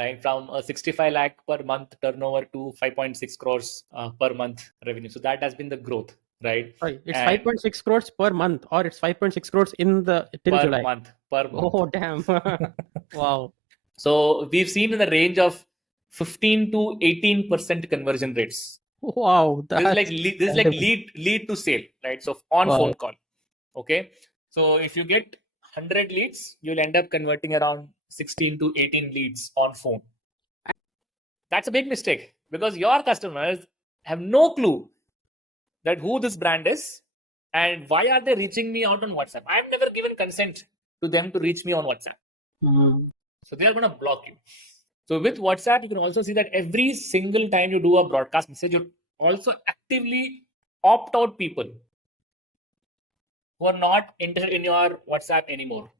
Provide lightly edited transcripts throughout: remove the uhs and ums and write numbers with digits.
right? From a 65 lakh per month turnover to 5.6 crores per month revenue. So that has been the growth, right? Sorry, it's And 5.6 crores per month, or it's 5.6 crores in the till per July. month, per month. Oh, damn. Wow. So we've seen in the range of 15 to 18% conversion rates. Wow, This is like that's this is like incredible. lead to sale, right? So on Wow. phone call. Okay. So if you get 100 leads, you'll end up converting around 16 to 18 leads on phone. That's a big mistake because your customers have no clue that who this brand is and why are they reaching me out on WhatsApp. I've never given consent to them to reach me on WhatsApp. Mm. So they are going to block you. So with WhatsApp, you can also see that every single time you do a broadcast message, you also actively opt out people who are not interested in your WhatsApp anymore.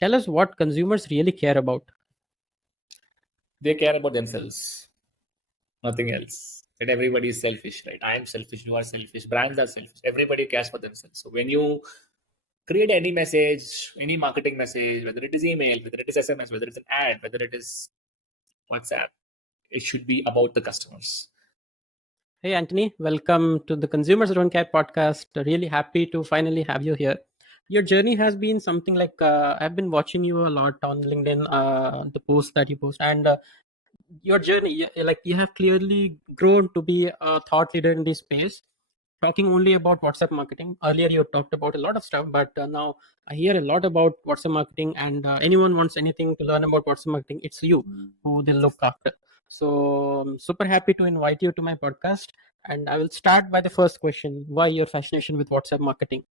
Tell us what consumers really care about. They care about themselves, nothing else. That everybody is selfish, right? I am selfish, you are selfish, brands are selfish. Everybody cares for themselves. So when you create any message, any marketing message, whether it is email, whether it is SMS, whether it's an ad, whether it is WhatsApp, it should be about the customers. Hey, Anthony, welcome to the Consumers Don't Care podcast. Really happy to finally have you here. Your journey has been something like I've been watching you a lot on LinkedIn, the posts that you post, and your journey, like you have clearly grown to be a thought leader in this space, talking only about WhatsApp marketing. Earlier, you talked about a lot of stuff, but now I hear a lot about WhatsApp marketing. And anyone wants anything to learn about WhatsApp marketing, it's you who they look after. So I'm super happy to invite you to my podcast. And I will start by the first question: why your fascination with WhatsApp marketing?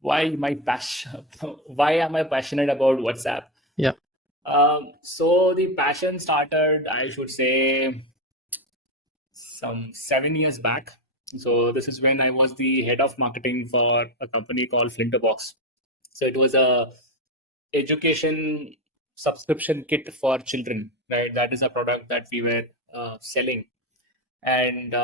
Why my passion? Why am I passionate about WhatsApp? Yeah. So the passion started, I should say, some 7 years back. So this is when I was the head of marketing for a company called Flinterbox. So it was a education subscription kit for children, right? That is a product that we were selling, and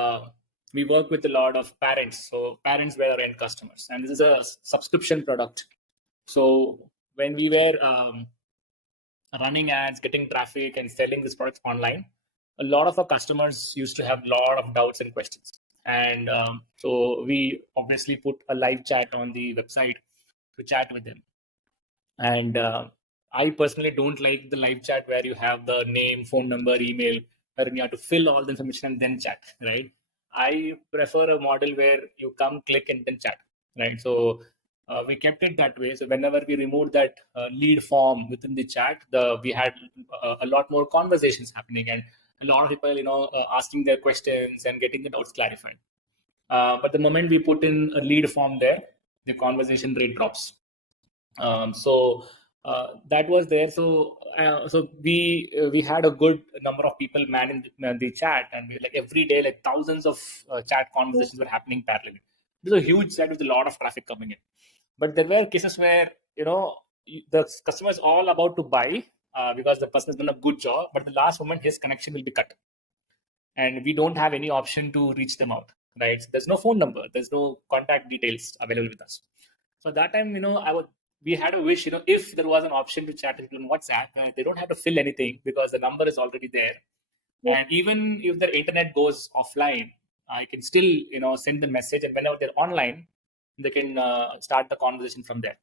we work with a lot of parents. So parents were our end customers, and this is a subscription product. So when we were running ads, getting traffic, and selling this product online, a lot of our customers used to have a lot of doubts and questions. And so we obviously put a live chat on the website to chat with them. And I personally don't like the live chat where you have the name, phone number, email, where you have to fill all the information and then chat, right? I prefer a model where you come, click, and then chat, right? So we kept it that way. So whenever we removed that lead form within the chat, we had a lot more conversations happening and a lot of people, asking their questions and getting the doubts clarified. But the moment we put in a lead form there, the conversation rate drops. That was there. So we had a good number of people manning the chat, and like every day, like thousands of chat conversations were happening parallelly. It was a huge chat with a lot of traffic coming in. But there were cases where the customer is all about to buy because the person has done a good job, but the last moment his connection will be cut, and we don't have any option to reach them out, right? So there's no phone number, there's no contact details available with us. So that time, we had a wish, if there was an option to chat with people on WhatsApp, they don't have to fill anything because the number is already there. And even if their internet goes offline, I can still, send the message, and whenever they're online, they can start the conversation from there.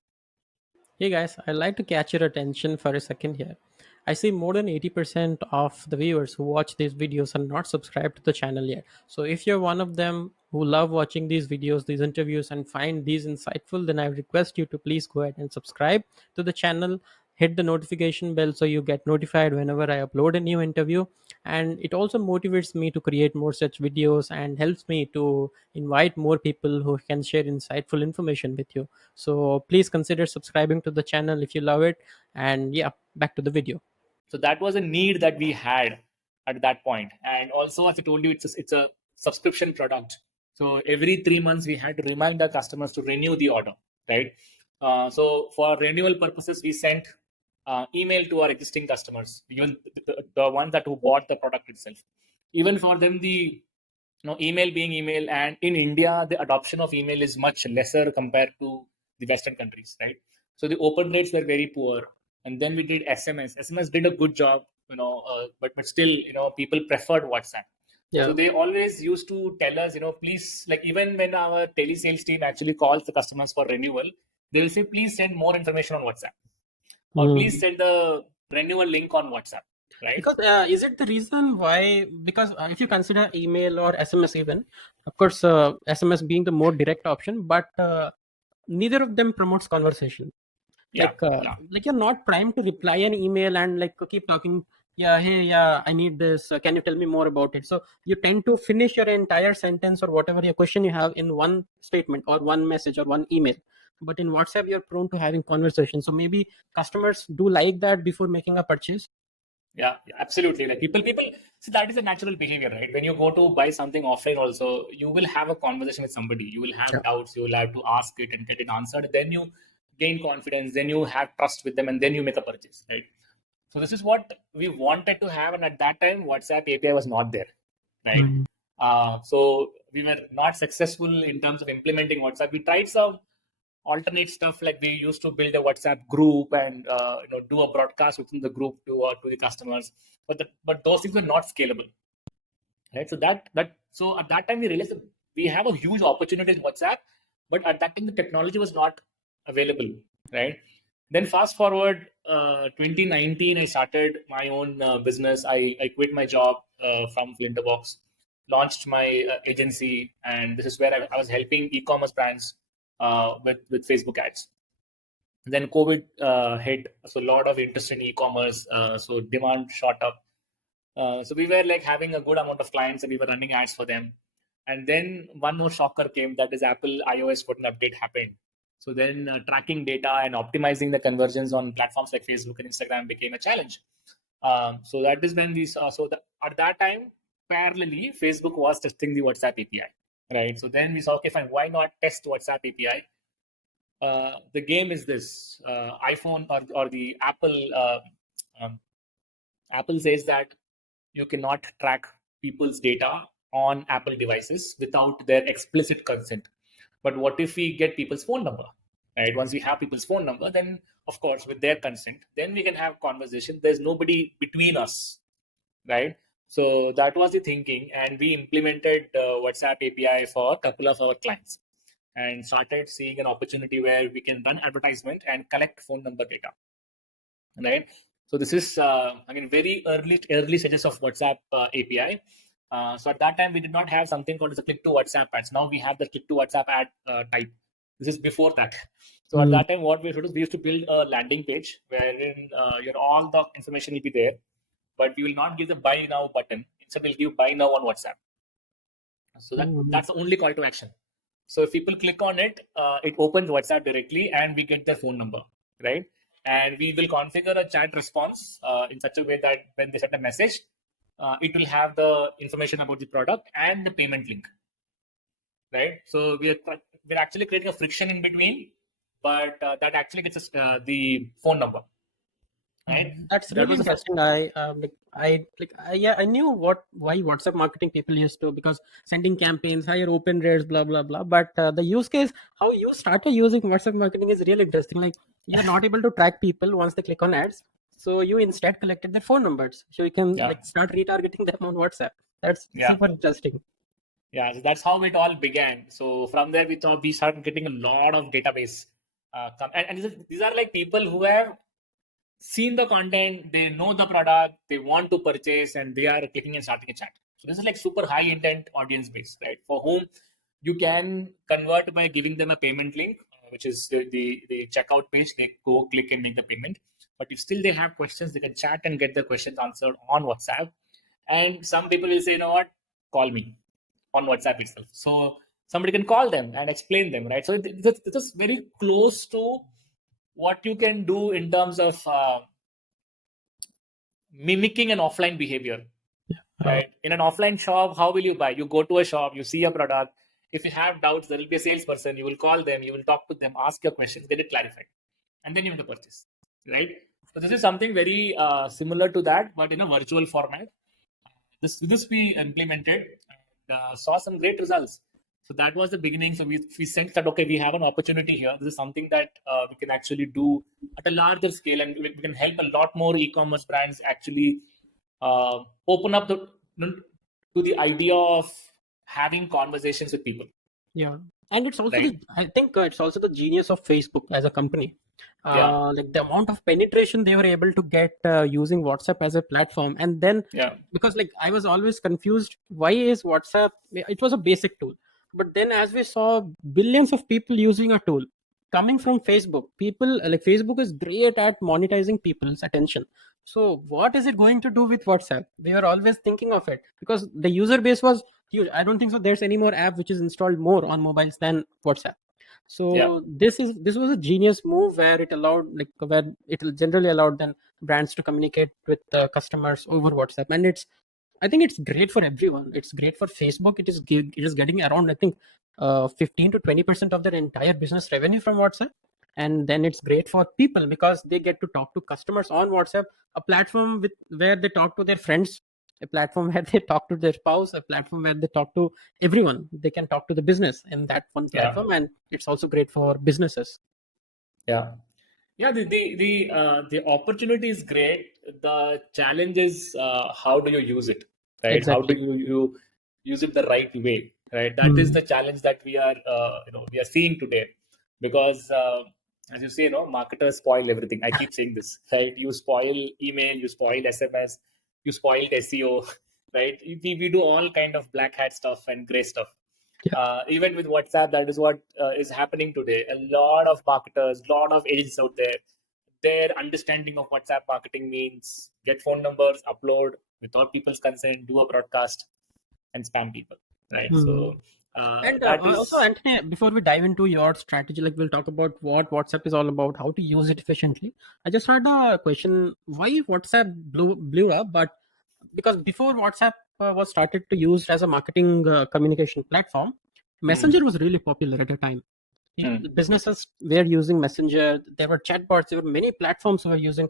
Hey guys, I'd like to catch your attention for a second here. I see more than 80% of the viewers who watch these videos are not subscribed to the channel yet. So if you're one of them who love watching these videos, these interviews, and find these insightful, then I request you to please go ahead and subscribe to the channel. Hit the notification bell so you get notified whenever I upload a new interview. And it also motivates me to create more such videos and helps me to invite more people who can share insightful information with you. So please consider subscribing to the channel if you love it. And yeah, back to the video. So that was a need that we had at that point. And also, as I told you, it's a subscription product. So every 3 months, we had to remind our customers to renew the order, right? So for renewal purposes, we sent email to our existing customers, even the ones that who bought the product itself. Even for them, the email being email, and in India, the adoption of email is much lesser compared to the Western countries, right? So the open rates were very poor. and then we did SMS. SMS did a good job, but still, people preferred WhatsApp. Yeah. So they always used to tell us, please, like even when our telesales team actually calls the customers for renewal, they will say, please send more information on WhatsApp, or please send the renewal link on WhatsApp, right? Because is it the reason why? Because if you consider email or SMS, even of course, SMS being the more direct option, but neither of them promotes conversation. Yeah, yeah. Like you're not primed to reply an email and like keep talking. Yeah, hey, yeah, I need this. Can you tell me more about it? So you tend to finish your entire sentence or whatever your question you have in one statement or one message or one email. But in WhatsApp, you're prone to having conversation. So maybe customers do like that before making a purchase. Yeah, absolutely. Like people, see, that is a natural behavior, right? When you go to buy something offline, also, you will have a conversation with somebody. You will have doubts. You will have to ask it and get it answered. Then you gain confidence. Then you have trust with them, and then you make a purchase, right? So this is what we wanted to have, and at that time, WhatsApp API was not there, right? So we were not successful in terms of implementing WhatsApp. We tried some alternate stuff, like we used to build a WhatsApp group and do a broadcast within the group to the customers, but those things were not scalable, right? So at that time we realized that we have a huge opportunity in WhatsApp, but at that time the technology was not available, right? Then fast forward 2019, I started my own business. I quit my job from Flinterbox, launched my agency, and this is where I was helping e-commerce brands with Facebook ads. Then COVID hit, so a lot of interest in e-commerce, so demand shot up. So we were like having a good amount of clients, and we were running ads for them. And then one more shocker came, that is Apple iOS 14 update happened. So then tracking data and optimizing the conversions on platforms like Facebook and Instagram became a challenge. So that is when we saw. So at that time, parallelly, Facebook was testing the WhatsApp API, right? So then we saw, okay, fine, why not test WhatsApp API? The game is this: iPhone or the Apple says that you cannot track people's data on Apple devices without their explicit consent. But what if we get people's phone number, right? Once we have people's phone number, then of course with their consent, then we can have conversation. There's nobody between us, right? So that was the thinking, and we implemented WhatsApp API for a couple of our clients, and started seeing an opportunity where we can run advertisement and collect phone number data, right? So this is again very early stages of WhatsApp API. So at that time we did not have something called as a click to WhatsApp ads. Now we have the click to WhatsApp ad type. This is before that. So at that time, what we should do is we used to build a landing page wherein all the information will be there, but we will not give the buy now button. Instead, we'll give buy now on WhatsApp. So that's the only call to action. So if people click on it, it opens WhatsApp directly, and we get their phone number, right? And we will configure a chat response in such a way that when they send a message, it will have the information about the product and the payment link, right? So we're actually creating a friction in between, but that actually gets us the phone number, right? That's really interesting. I knew why WhatsApp marketing people used to, because sending campaigns, higher open rates, blah blah blah. But the use case, how you started using WhatsApp marketing is really interesting. Like you're not able to track people once they click on ads, so you instead collected their phone numbers, so you can like start retargeting them on WhatsApp. That's super interesting. Yeah, so that's how it all began. So from there, we started getting a lot of database, and these are like people who have seen the content, they know the product, they want to purchase, and they are clicking and starting a chat. So this is like super high intent audience base, right? For whom you can convert by giving them a payment link, which is the checkout page. They go click and make the payment. But if still they have questions, they can chat and get the questions answered on WhatsApp. And some people will say, you know what, call me on WhatsApp itself. So somebody can call them and explain them, right? So this is very close to what you can do in terms of mimicking an offline behavior, right? In an offline shop, how will you buy? You go to a shop, you see a product. If you have doubts, there will be a salesperson. You will call them, you will talk to them, ask your questions, get it clarified, and then you have to purchase, right? So this is something very similar to that, but in a virtual format. This we implemented and saw some great results. So that was the beginning. So we sensed that, okay, we have an opportunity here. This is something that we can actually do at a larger scale, and we can help a lot more e-commerce brands actually open up to the idea of having conversations with people. Yeah, and it's also Right. I think it's also the genius of Facebook as a company. Yeah. Like the amount of penetration they were able to get using WhatsApp as a platform, and then Yeah. because like I was always confused, why is WhatsApp? It was a basic tool, but then as we saw billions of people using a tool coming from Facebook, people like Facebook is great at monetizing people's attention. So what is it going to do with WhatsApp? We were always thinking of it because the user base was huge. I don't think so there's any more app which is installed more on mobiles than WhatsApp. Yeah. So this was a genius move where it allowed like where it generally allowed then brands to communicate with customers over WhatsApp, and I think it's great for everyone. It's great for Facebook. It is getting around I think 15 to 20% of their entire business revenue from WhatsApp, and then it's great for people because they get to talk to customers on WhatsApp, a platform with where they talk to their friends, a platform where they talk to their spouse, a platform where they talk to everyone. They can talk to the business in that one Yeah. platform, and it's also great for businesses. Yeah. Yeah, the opportunity is great. The challenge is how do you use it, right? How do Exactly. you use it the right way, right? That is Hmm. the challenge that we are seeing today, because as you say, marketers spoil everything. I keep saying this, right? You spoil email, you spoil SMS, you spoiled SEO, right? We do all kind of black hat stuff and gray stuff. Yeah. Even with WhatsApp, that is what is happening today. A lot of marketers, lot of agents out there, their understanding of WhatsApp marketing means get phone numbers, upload without people's consent, do a broadcast, and spam people, right? Hmm. So And that also, is Anthony, before we dive into your strategy, like we'll talk about what WhatsApp is all about, how to use it efficiently. I just had a question: why WhatsApp blew up? But because before WhatsApp was started to use as a marketing communication platform, hmm, Messenger was really popular at a time. hmm, Businesses were using Messenger. There were chatbots. There were many platforms who were using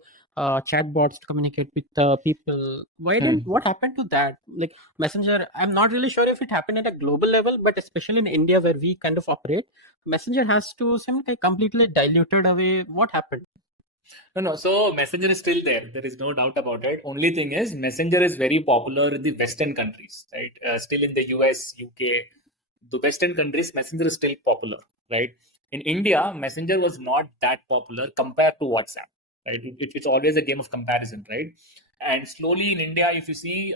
chatbots to communicate with people. hmm. What happened to that? Like Messenger, I'm not really sure if it happened at a global level, but especially in India where we kind of operate, Messenger has to seem like completely diluted away. What happened? No. So Messenger is still there. There is no doubt about it. Only thing is, Messenger is very popular in the Western countries, right? Still in the US, UK, the Western countries, Messenger is still popular, right? In India, Messenger was not that popular compared to WhatsApp, right? It's always a game of comparison, right? And slowly in India, if you see,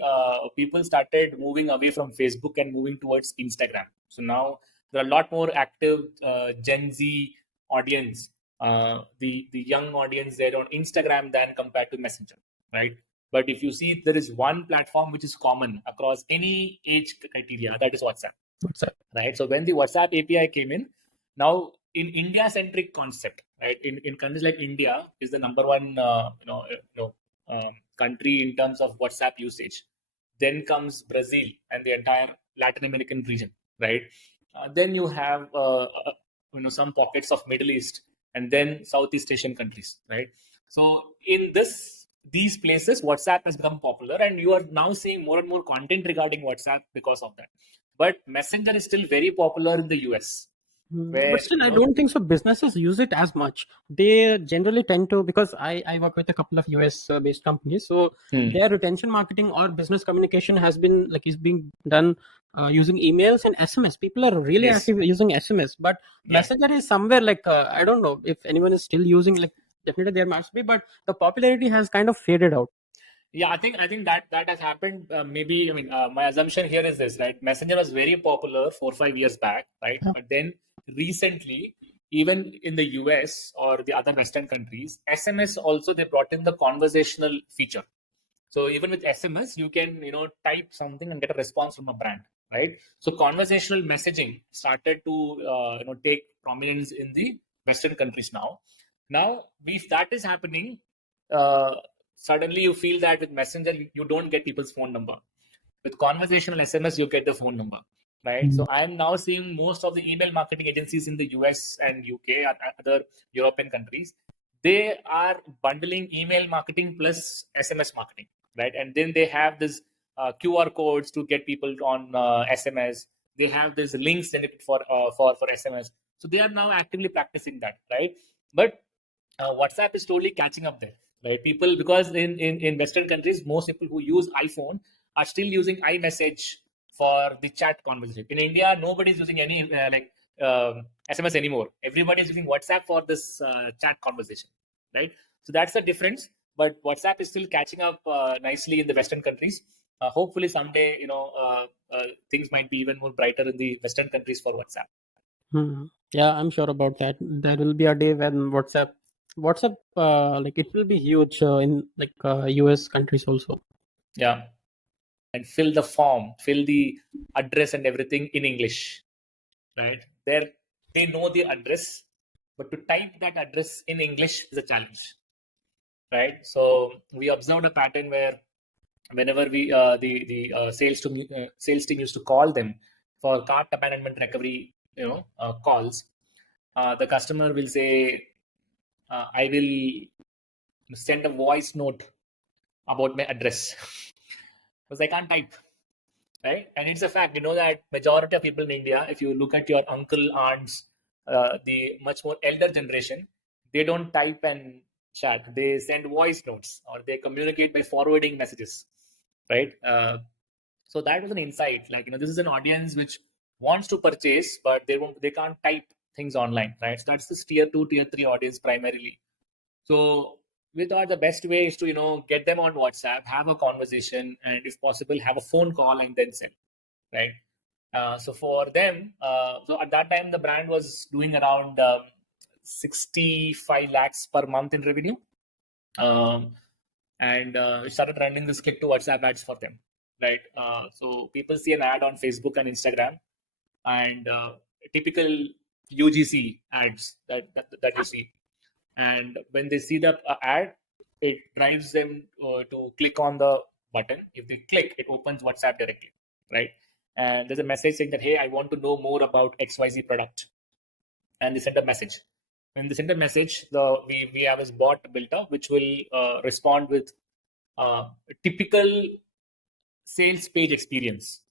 people started moving away from Facebook and moving towards Instagram. So now there are a lot more active Gen Z audience, the young audience there on Instagram than compared to Messenger, right? But if you see, there is one platform which is common across any age criteria, that is WhatsApp, WhatsApp. right? So when the WhatsApp API came in, now in India-centric concept, right? In countries like India is the number one, country in terms of WhatsApp usage. Then comes Brazil and the entire Latin American region, right? Then you have some pockets of Middle East, and then Southeast Asian countries, right? So in these places, WhatsApp has become popular, and you are now seeing more and more content regarding WhatsApp because of that. But Messenger is still very popular in the US, But where still, I don't think so. Businesses use it as much. They generally tend to because I work with a couple of US based companies, so Hmm. their retention marketing or business communication has been like is being done using emails and SMS. People are really Yes, active using SMS, but yeah. Messenger is somewhere like I don't know if anyone is still using like definitely there must be, but the popularity has kind of faded out. Yeah, I think that has happened. Maybe, I mean, my assumption here is this, right? Messenger was very popular 4 or 5 years back, right? Yeah. But then recently, even in the US or the other Western countries, SMS also they brought in the conversational feature. So even with SMS, you can type something and get a response from a brand, right? So conversational messaging started to take prominence in the Western countries now. Now, if that is happening, uh, suddenly you feel that with Messenger you don't get people's phone number. With conversational SMS, you get the phone number, right? Mm. So I'm now seeing most of the email marketing agencies in the US and UK and other European countries, they are bundling email marketing plus SMS marketing, right? And then they have this QR codes to get people on SMS. They have this links sent it for SMS. So they are now actively practicing that, right? But WhatsApp is totally catching up there, right? People, because in Western countries, most people who use iPhone are still using iMessage for the chat conversation. In India, nobody is using any SMS anymore. Everybody is using WhatsApp for this chat conversation, right? So that's the difference. But WhatsApp is still catching up nicely in the Western countries. Hopefully someday, things might be even more brighter in the Western countries for WhatsApp. Yeah, I'm sure about that. There will be a day when WhatsApp, like it will be huge in like US countries also. Yeah, and fill the form, fill the address and everything in English, right? There, they know the address, but to type that address in English is a challenge, right? So we observed a pattern where whenever we the sales team used to call them for cart abandonment recovery, calls, the customer will say, I will send a voice note about my address because I can't type, right? And it's a fact, that majority of people in India, if you look at your uncle, aunts, the much more elder generation, they don't type and chat. They send voice notes or they communicate by forwarding messages, right? So that was an insight. Like, this is an audience which wants to purchase, but they can't type things online, right? So that's this tier 2, tier 3 audience primarily. So we thought the best way is to, get them on WhatsApp, have a conversation, and if possible, have a phone call and then sell, right? So for them, so at that time, the brand was doing around 65 lakhs per month in revenue. And we started running this click to WhatsApp ads for them, right? So people see an ad on Facebook and Instagram, and typical UGC ads that you see. And when they see the ad, it drives them to click on the button. If they click, it opens WhatsApp directly, right? And there's a message saying that, hey, I want to know more about XYZ product. And they send a message. When they send a message, we have a bot built up which will respond with a typical sales page experience.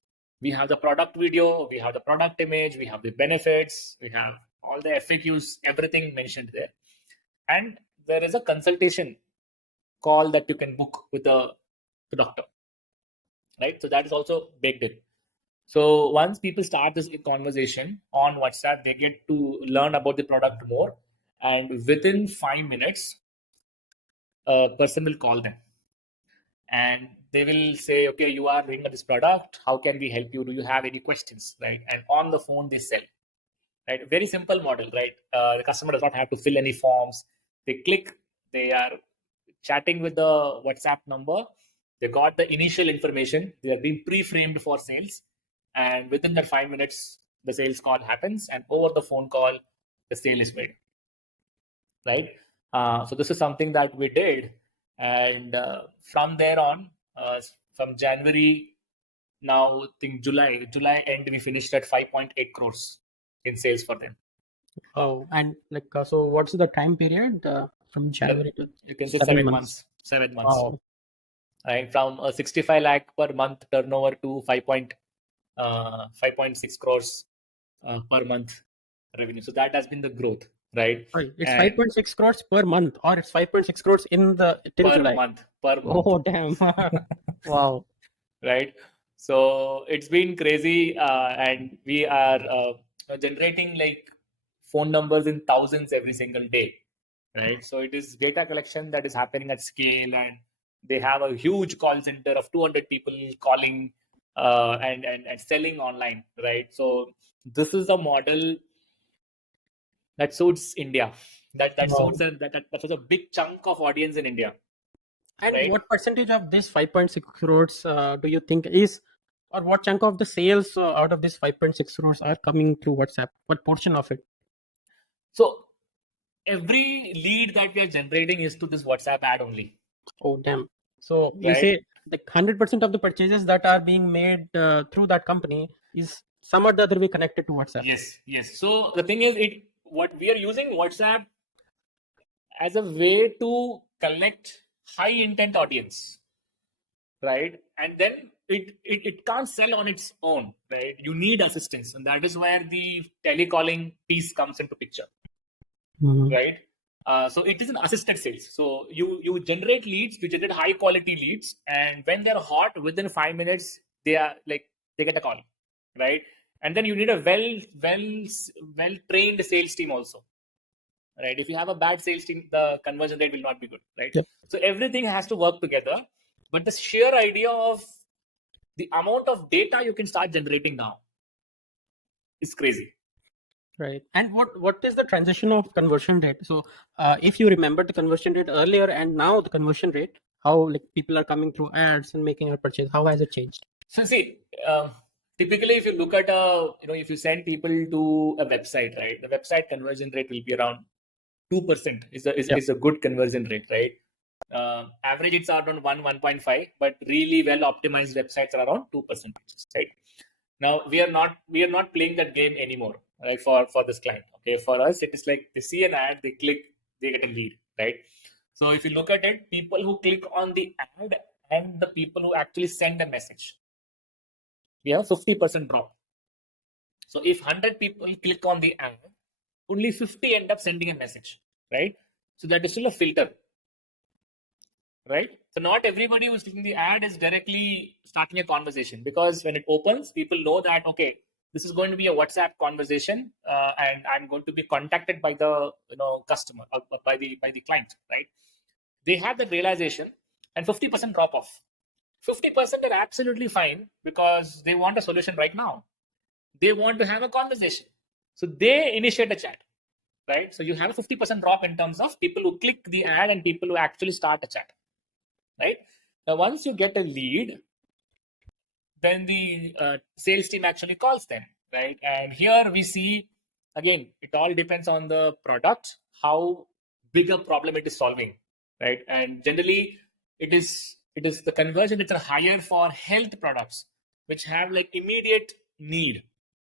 We have the product video, we have the product image, we have the benefits, we have all the FAQs, everything mentioned there. And there is a consultation call that you can book with the doctor, right? So that is also baked in. So once people start this conversation on WhatsApp, they get to learn about the product more, and within 5 minutes, a person will call them and they will say, okay, you are looking at this product, how can we help you, do you have any questions, right? And on the phone they sell, right? Very simple model, right? The customer does not have to fill any forms. They click, they are chatting with the WhatsApp number, they got the initial information, they are being pre-framed for sales, and within that 5 minutes the sales call happens, and over the phone call the sale is made, right? So this is something that we did, and from there on, from January, now I think July end, we finished at 5.8 crores in sales for them. Oh, and like so, what's the time period from January to You can say 7 months? 7 months, Wow. right? From a 65 lakh per month turnover to 5.6 crores per month revenue. So that has been the growth, right? Sorry, it's And 5.6 crores per month, or it's 5.6 crores in the till per July. month, per month. Oh, damn. Wow. Right? So it's been crazy, and we are generating like phone numbers in thousands every single day, right? So it is data collection that is happening at scale, and they have a huge call center of 200 people calling and selling online, right? So this is a model that suits India. That Wow. suits that was a big chunk of audience in India, And right? what percentage of this 5.6 crores do you think is, or what chunk of the sales out of this 5.6 crores are coming through WhatsApp? What portion of it? So every lead that we are generating is to this WhatsApp ad only, Oh, damn. So you right? say like 100% of the purchases that are being made through that company is some or the other way connected to WhatsApp. Yes, yes. So the thing is, what we are using WhatsApp as a way to collect high intent audience, right? And then it can't sell on its own, right? You need assistance, and that is where the telecalling piece comes into picture, right? So it is an assisted sales. So you generate leads, you generate high quality leads, and when they're hot, within 5 minutes, they are like they get a call, right? And then you need a well trained sales team also, right? If you have a bad sales team, the conversion rate will not be good, right? Yep. So everything has to work together. But the sheer idea of the amount of data you can start generating now is crazy. Right. And what is the transition of conversion rate? So, if you remember the conversion rate earlier and now the conversion rate, how like people are coming through ads and making a purchase, how has it changed? So see, typically if you look at if you send people to a website, right, the website conversion rate will be around 2% Yep. is a good conversion rate, right? Average it's around 1.5, but really well optimized websites are around 2%, right? Now we are not playing that game anymore, right? For this client, okay. For us, it is like they see an ad, they click, they get a lead, right? So if you look at it, people who click on the ad and the people who actually send a message, we have a 50% drop. So if 100 people click on the ad, only 50 end up sending a message, right? So that is still a filter, right? So not everybody who's clicking the ad is directly starting a conversation, because when it opens, people know that, okay, this is going to be a WhatsApp conversation, and I'm going to be contacted by the customer, or by the client, right? They have that realization, and 50% drop off. 50% are absolutely fine because they want a solution right now. They want to have a conversation. So they initiate a chat, right? So you have a 50% drop in terms of people who click the ad and people who actually start a chat, right? Now, once you get a lead, then the sales team actually calls them, right? And here we see, again, it all depends on the product, how big a problem it is solving, right? And generally, it is the conversion rates are higher for health products, which have like immediate need,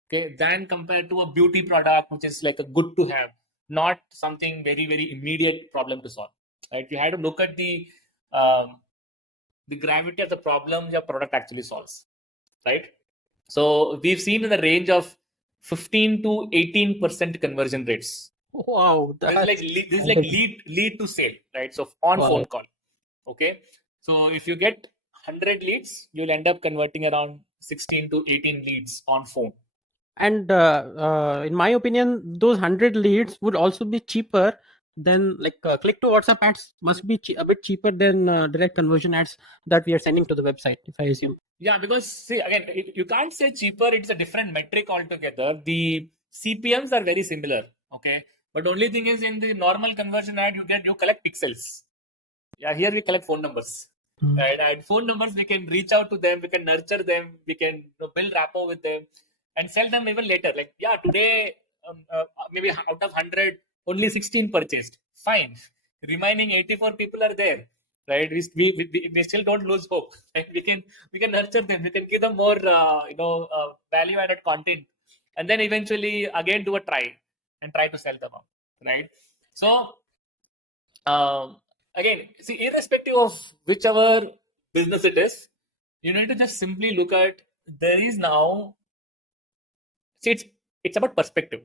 okay, than compared to a beauty product, which is like a good to have, not something very immediate problem to solve, right? You have to look at um, the gravity of the problem your product actually solves, right? So we've seen in the range of 15 to 18% conversion rates. Wow, that's This is like amazing. lead to sale, right? So on Wow. phone call, okay. So if you get 100 leads, you'll end up converting around 16 to 18 leads on phone. And in my opinion, those 100 leads would also be cheaper than like click to WhatsApp ads must be a bit cheaper than direct conversion ads that we are sending to the website, if I assume. Yeah, because see, again, you can't say cheaper. It's a different metric altogether. The CPMs are very similar, okay. But only thing is, in the normal conversion ad, you collect pixels. Yeah, here we collect phone numbers, right? And phone numbers, we can reach out to them, we can nurture them, we can build rapport with them, and sell them even later. Like, yeah, today maybe out of 100, only 16 purchased. Fine, remaining 84 people are there, right? We still don't lose hope. Right? We can nurture them, we can give them more value added content, and then eventually again do a try and try to sell them out, right? So again, see, irrespective of whichever business it is, you need to just simply look at, there is now, see, it's about perspective.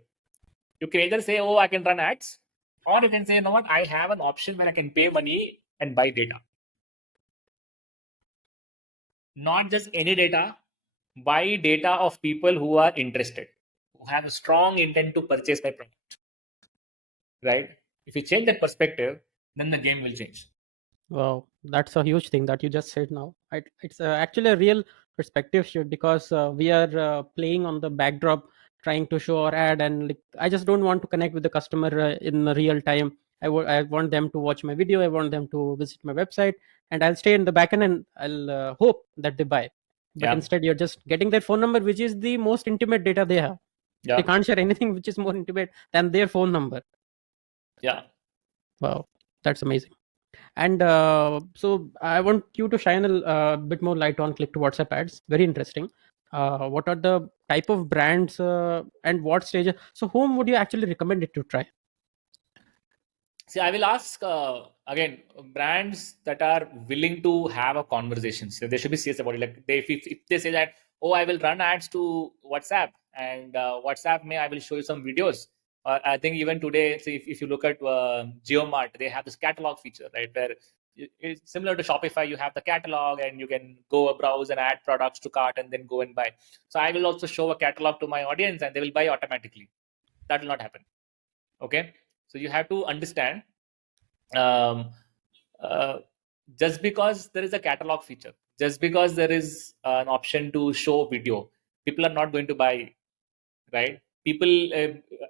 You can either say, oh, I can run ads, or you can say, you know what, I have an option where I can pay money and buy data. Not just any data, buy data of people who are interested, who have a strong intent to purchase my product, right? If you change that perspective, then the game will change. Wow, that's a huge thing that you just said now. It's actually a real perspective shift because we are playing on the backdrop, trying to show our ad, and like, I just don't want to connect with the customer in real time. I want them to watch my video. I want them to visit my website, and I'll stay in the backend and I'll hope that they buy. But Yeah, instead, you're just getting their phone number, which is the most intimate data they have. They yeah, can't share anything which is more intimate than their phone number. yeah. Wow, that's amazing. And so I want you to shine a bit more light on click to WhatsApp ads. Very interesting. What are the type of brands and what stage? So whom would you actually recommend it to try? See, I will ask again brands that are willing to have a conversation. So they should be serious about it. Like if they say that, oh, I will run ads to WhatsApp and WhatsApp may I will show you some videos. I think even today, so if you look at GeoMart, they have this catalog feature, right? Where it's similar to Shopify. You have the catalog and you can go browse and add products to cart and then go and buy. So I will also show a catalog to my audience and they will buy automatically. That will not happen. Okay, so you have to understand, um, uh, just because there is a catalog feature, just because there is an option to show video, people are not going to buy, right? People,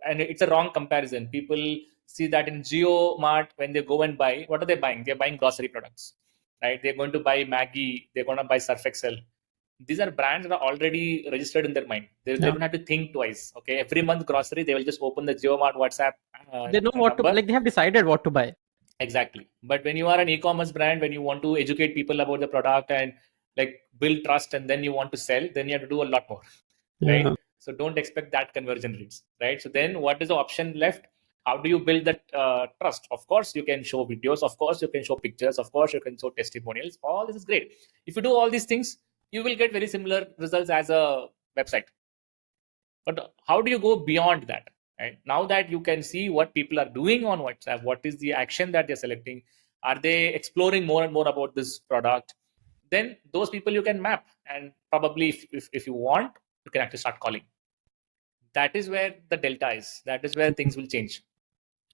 and it's a wrong comparison. People see that in Geo Mart, when they go and buy, what are they buying? They're buying grocery products, right? They're going to buy Maggie, they're going to buy Surf Excel. These are brands that are already registered in their mind. They Yeah. don't have to think twice. Okay, every month grocery, they will just open the GeoMart WhatsApp They know what to number. like. They have decided what to buy. Exactly. But when you are an e-commerce brand, when you want to educate people about the product and like build trust and then you want to sell, then you have to do a lot more, right? Yeah. So don't expect that conversion rates, right? So then what is the option left? How do you build that trust? Of course, you can show videos. Of course, you can show pictures. Of course, you can show testimonials. All this is great. If you do all these things, you will get very similar results as a website. But how do you go beyond that? Right? Now that you can see what people are doing on WhatsApp, what is the action that they're selecting, are they exploring more and more about this product? Then those people you can map, and probably if you want, you can actually start calling. That is where the delta is. That is where things will change,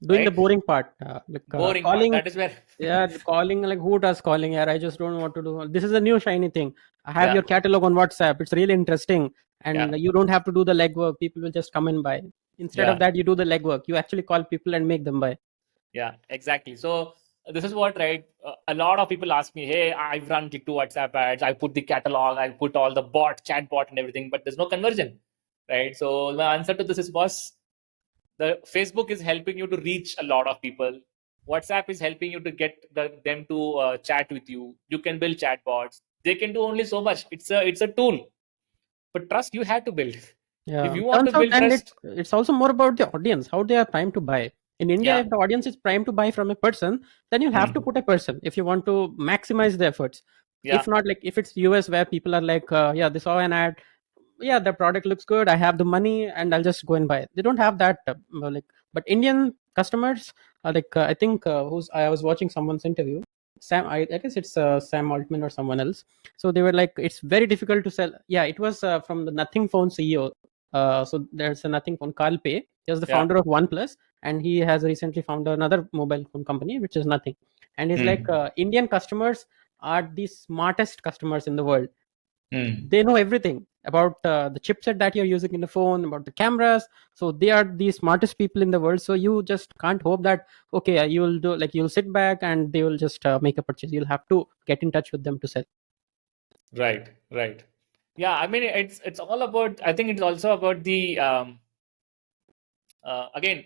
Doing the right? boring part, Boring part. calling. That is where, Yeah, calling, like who does calling here? I just don't know what to do. This is a new shiny thing. I have yeah, your catalog on WhatsApp. It's really interesting, yeah, and you don't have to do the legwork. People will just come and buy. Instead of yeah. that, you do the legwork. You actually call people and make them buy. Yeah, exactly. So this is what, right? A lot of people ask me, "Hey, I've run click to WhatsApp ads. I put the catalog, I put all the chat bot, and everything, but there's no conversion, right?" So my answer to this is, boss, the Facebook is helping you to reach a lot of people. WhatsApp is helping you to get them to chat with you. You can build chat bots. They can do only so much. It's a tool, but trust you have to build. If Yeah, you want to turns out, build and trust, it's also more about the audience, how they are primed to buy. In India, yeah, if the audience is primed to buy from a person, then you have to hmm, put a person if you want to maximize the efforts. yeah, If not, like if it's US where people are like, yeah, they saw an ad, yeah, the product looks good, I have the money, and I'll just go and buy it. They don't have that, like. But Indian customers are like, I think, who's I was watching someone's interview. Sam, I guess it's Sam Altman or someone else. So they were like, it's very difficult to sell. Yeah, it was from the Nothing Phone CEO. So there's a Nothing Phone, Carl Pei. He was the yeah, founder of OnePlus, and he has recently founded another mobile phone company, which is Nothing. And he's like, hmm, Indian customers are the smartest customers in the world. hmm. They know everything about the chipset that you're using in the phone, about the cameras. So they are the smartest people in the world. So you just can't hope that, okay, you'll do, like, you'll sit back and they will just make a purchase. You'll have to get in touch with them to sell. Right, right. Yeah, I mean it's all about. I think it's also about the again,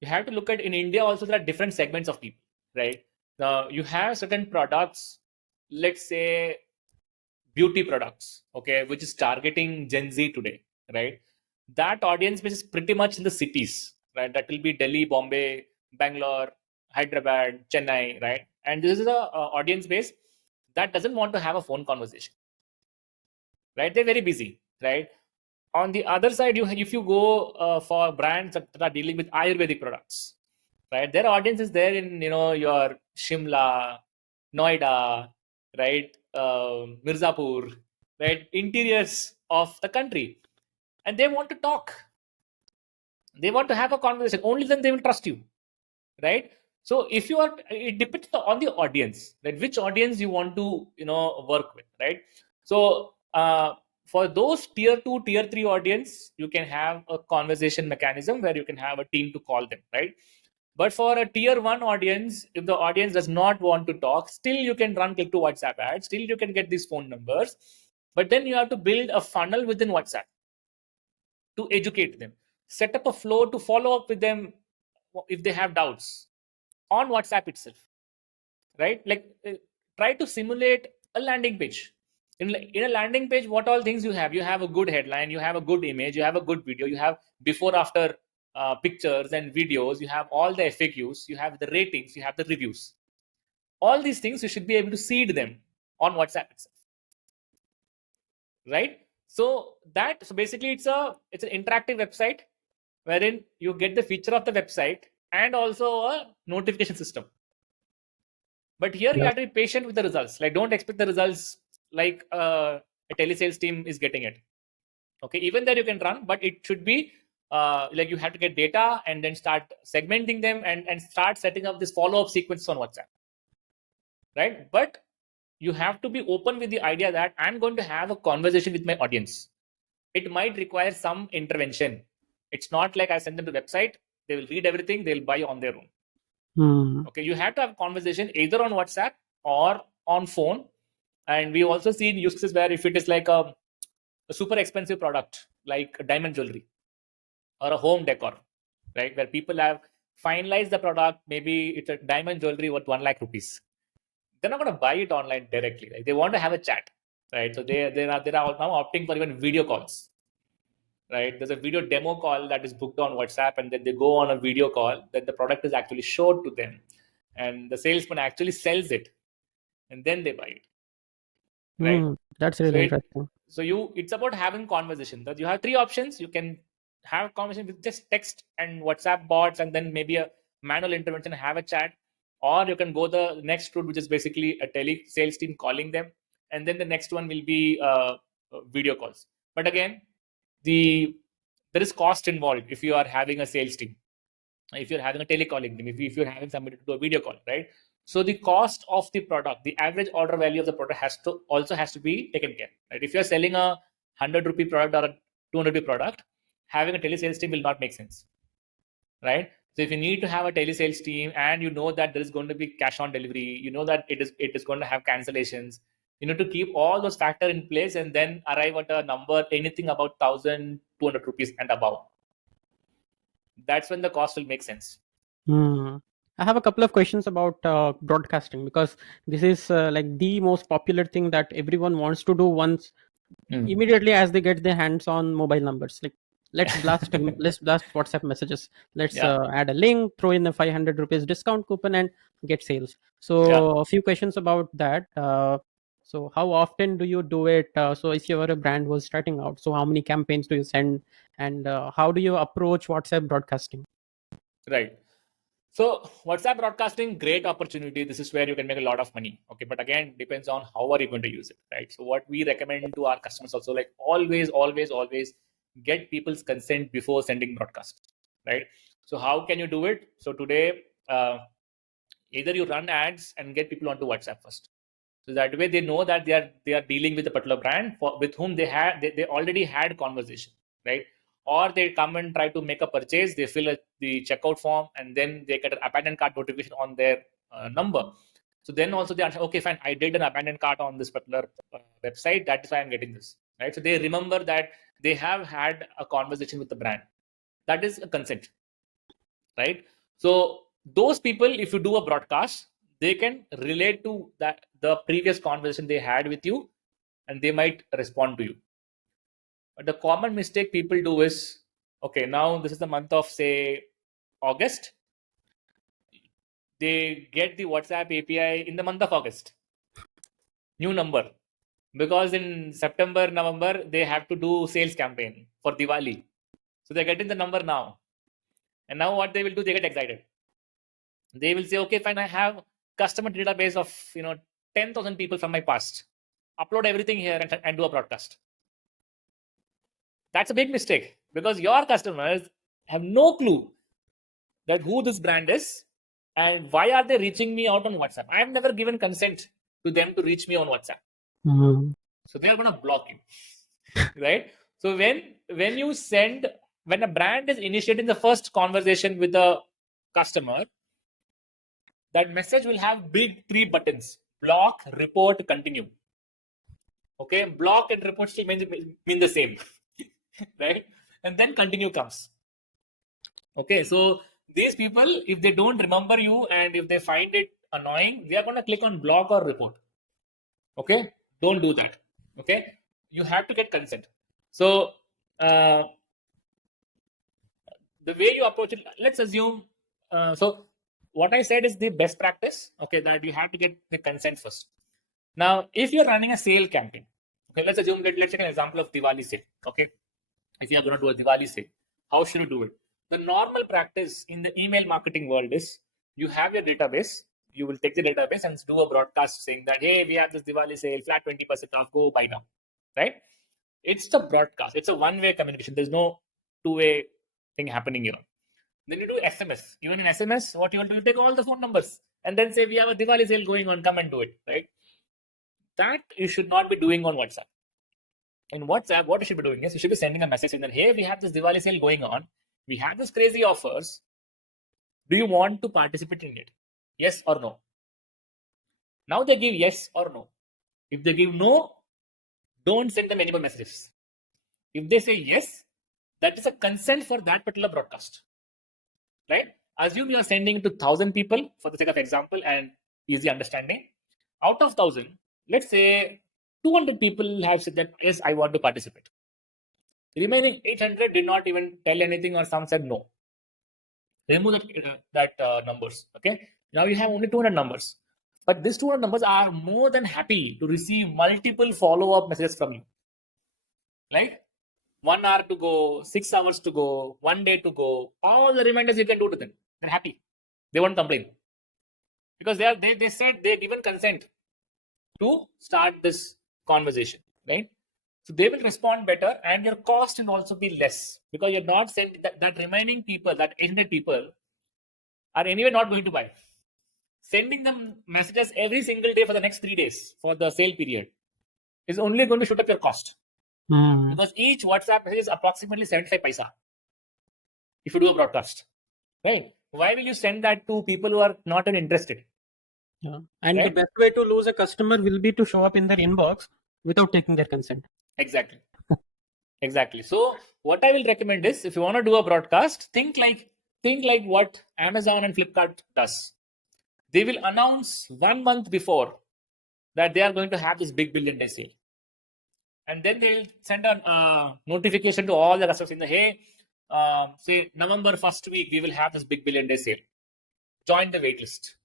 you have to look at in India also there are different segments of people, right? Now you have certain products, let's say beauty products, okay, which is targeting Gen Z today, right? That audience which is pretty much in the cities, right? That will be Delhi, Bombay, Bangalore, Hyderabad, Chennai, right? And this is a audience base that doesn't want to have a phone conversation, right? They're very busy, right? On the other side, if you go for brands that are dealing with Ayurvedic products, right? Their audience is there in your Shimla, Noida, right? Mirzapur, right? Interiors of the country, and they want to talk. They want to have a conversation. Only then they will trust you, right? So if you are, it depends on the audience, right? Which audience you want to work with, right? So for those tier 2 tier 3 audience, you can have a conversation mechanism where you can have a team to call them, right? But for a tier 1 audience, if the audience does not want to talk, still you can run click to WhatsApp ads, still you can get these phone numbers, but then you have to build a funnel within WhatsApp to educate them, set up a flow to follow up with them if they have doubts on WhatsApp itself, right? Like try to simulate a landing page. In a landing page, what all things you have? You have a good headline, you have a good image, you have a good video, you have before after pictures and videos, you have all the FAQs, you have the ratings, you have the reviews. All these things you should be able to seed them on WhatsApp itself, right? So basically it's an interactive website wherein you get the feature of the website and also a notification system. But here you Yeah. have to be patient with the results. Like, don't expect the results like a telesales team is getting it. Okay, even there you can run, but it should be like you have to get data and then start segmenting them and start setting up this follow-up sequence on WhatsApp, right? But you have to be open with the idea that I'm going to have a conversation with my audience. It might require some intervention. It's not like I send them to the website, they will read everything, they'll buy on their own. Okay, you have to have a conversation either on WhatsApp or on phone. And we also see use cases where if it is like a super expensive product like diamond jewelry or a home decor, right, where people have finalized the product, maybe it's a diamond jewelry worth 1 lakh rupees, they're not going to buy it online directly, right? They want to have a chat, right? So they are now opting for even video calls, right? There's a video demo call that is booked on WhatsApp, and then they go on a video call that the product is actually showed to them, and the salesman actually sells it, and then they buy it, right? That's So really interesting. it's about having conversation. That you have three options. You can have conversation with just text and WhatsApp bots, and then maybe a manual intervention, have a chat, or you can go the next route, which is basically a tele sales team calling them, and then the next one will be video calls. But again, there is cost involved if you are having a sales team, if you're having a telecalling team, if you're having somebody to do a video call, right? So the cost of the product, the average order value of the product has to be taken care, right? If you're selling a 100 rupee product or a 200 rupee product, having a telesales team will not make sense, right? So if you need to have a telesales team and you know that there is going to be cash on delivery, you know that it is going to have cancellations, you need to keep all those factors in place and then arrive at a number anything about 1,200 rupees and above. That's when the cost will make sense. I have a couple of questions about broadcasting, because this is like the most popular thing that everyone wants to do once immediately as they get their hands on mobile numbers. Like, let's blast WhatsApp messages. Let's Yeah, add a link, throw in a 500 rupees discount coupon, and get sales. yeah. So a few questions about that. So how often do you do it? So if you are a brand was starting out, so how many campaigns do you send, and how do you approach WhatsApp broadcasting? Right. So WhatsApp broadcasting, great opportunity. This is where you can make a lot of money. Okay, but again, depends on how are you going to use it, right? So what we recommend to our customers also, like always get people's consent before sending broadcast, right? So how can you do it? So today, either you run ads and get people onto WhatsApp first. So that way they know that they are dealing with a particular brand with whom they already had conversation, right? Or they come and try to make a purchase, they fill the checkout form, and then they get an abandoned cart notification on their number. So then also they are okay, fine, I did an abandoned cart on this particular website, that is why I'm getting this, right? So they remember that they have had a conversation with the brand. That is a consent, right? So those people, if you do a broadcast, they can relate to that the previous conversation they had with you, and they might respond to you. But the common mistake people do is, okay, now this is the month of, say, August. They get the WhatsApp API in the month of August, new number, because in September, November they have to do sales campaign for Diwali, so they're getting the number now. And now what they will do, they get excited. They will say, okay, fine, I have customer database of 10,000 people from my past, upload everything here and do a broadcast. That's a big mistake, because your customers have no clue that who this brand is and why are they reaching me out on WhatsApp. I have never given consent to them to reach me on WhatsApp, Mhm. so they are going to block you. Right? So when a brand is initiating the first conversation with the customer, that message will have big three buttons: block, report, continue. Okay, block and report still mean the same. Right? And then continue comes. Okay, so these people, if they don't remember you and if they find it annoying, they are going to click on block or report. Okay, don't do that. Okay, you have to get consent. So the way you approach it, let's assume. So what I said is the best practice. Okay, that you have to get the consent first. Now, if you're running a sale campaign, okay, let's assume that let's take an example of Diwali sale. Okay, if you are going to do a Diwali sale, how should you do it? The normal practice in the email marketing world is you have your database. You will take the database and do a broadcast saying that, hey, we have this Diwali sale, flat 20% off, go buy now, right? It's the broadcast. It's a one-way communication. There's no two-way thing happening here. Then you do SMS. Even in SMS, what you will do, you take all the phone numbers and then say, we have a Diwali sale going on, come and do it, right? That you should not be doing on WhatsApp. In WhatsApp, what you should be doing is you should be sending a message saying that, hey, we have this Diwali sale going on. We have this crazy offers. Do you want to participate in it? Yes or no? Now they give yes or no. If they give no, don't send them any more messages. If they say yes, that is a consent for that particular broadcast, right? Assume you are sending it to 1,000 people for the sake of example and easy understanding. Out of 1,000, let's say 200 people have said that, yes, I want to participate. The remaining 800 did not even tell anything, or some said no. Remove that numbers. Okay. Now you have only 200 numbers. But these 200 numbers are more than happy to receive multiple follow-up messages from you. Like 1 hour to go, 6 hours to go, 1 day to go, all the reminders you can do to them. They're happy. They won't complain. Because they said they're given consent to start this conversation, right? So they will respond better, and your cost will also be less because you're not sending that remaining people, that 800 people are anyway not going to buy. Sending them messages every single day for the next 3 days for the sale period is only going to shoot up your cost. Because each WhatsApp message is approximately 75 paisa if you do a broadcast, right? Why will you send that to people who are not even interested? Yeah. And the Right? best way to lose a customer will be to show up in their inbox without taking their consent. Exactly. Exactly. So what I will recommend is, if you want to do a broadcast, think like what Amazon and Flipkart does. They will announce 1 month before that they are going to have this big billion day sale, and then they'll send a notification to all the customers in the, hey, say November 1st week we will have this big billion day sale. Join the wait list.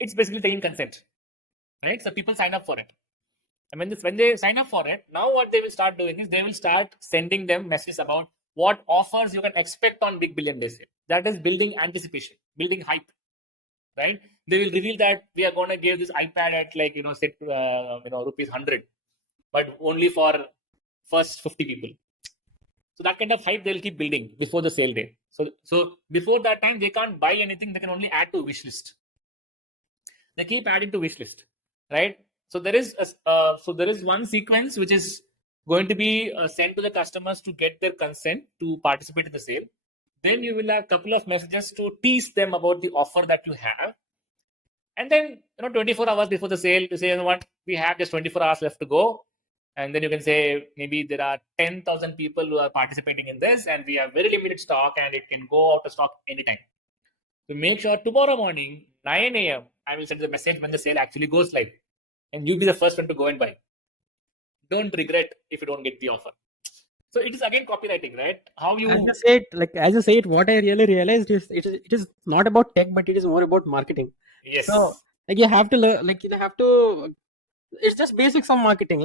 It's basically taking consent, right? So people sign up for it. And when they sign up for it, now what they will start doing is they will start sending them messages about what offers you can expect on big billion day sale. That is building anticipation, building hype, right? They will reveal that we are going to give this iPad at like, say, rupees 100, but only for first 50 people. So that kind of hype they'll keep building before the sale day. So before that time, they can't buy anything. They can only add to wish list. They keep adding to wish list, right? So there is one sequence which is going to be sent to the customers to get their consent to participate in the sale. Then you will have a couple of messages to tease them about the offer that you have. And then 24 hours before the sale, to say, you know what, we have just 24 hours left to go. And then you can say maybe there are 10,000 people who are participating in this, and we have very limited stock, and it can go out of stock anytime. So make sure tomorrow morning, 9 a.m., I will send the message when the sale actually goes live. And you'll be the first one to go and buy. Don't regret if you don't get the offer. So it is again copywriting, right? How you As you say it, what I really realized is it is not about tech, but it is more about marketing. Yes. So you have to learn, it's just basics of marketing.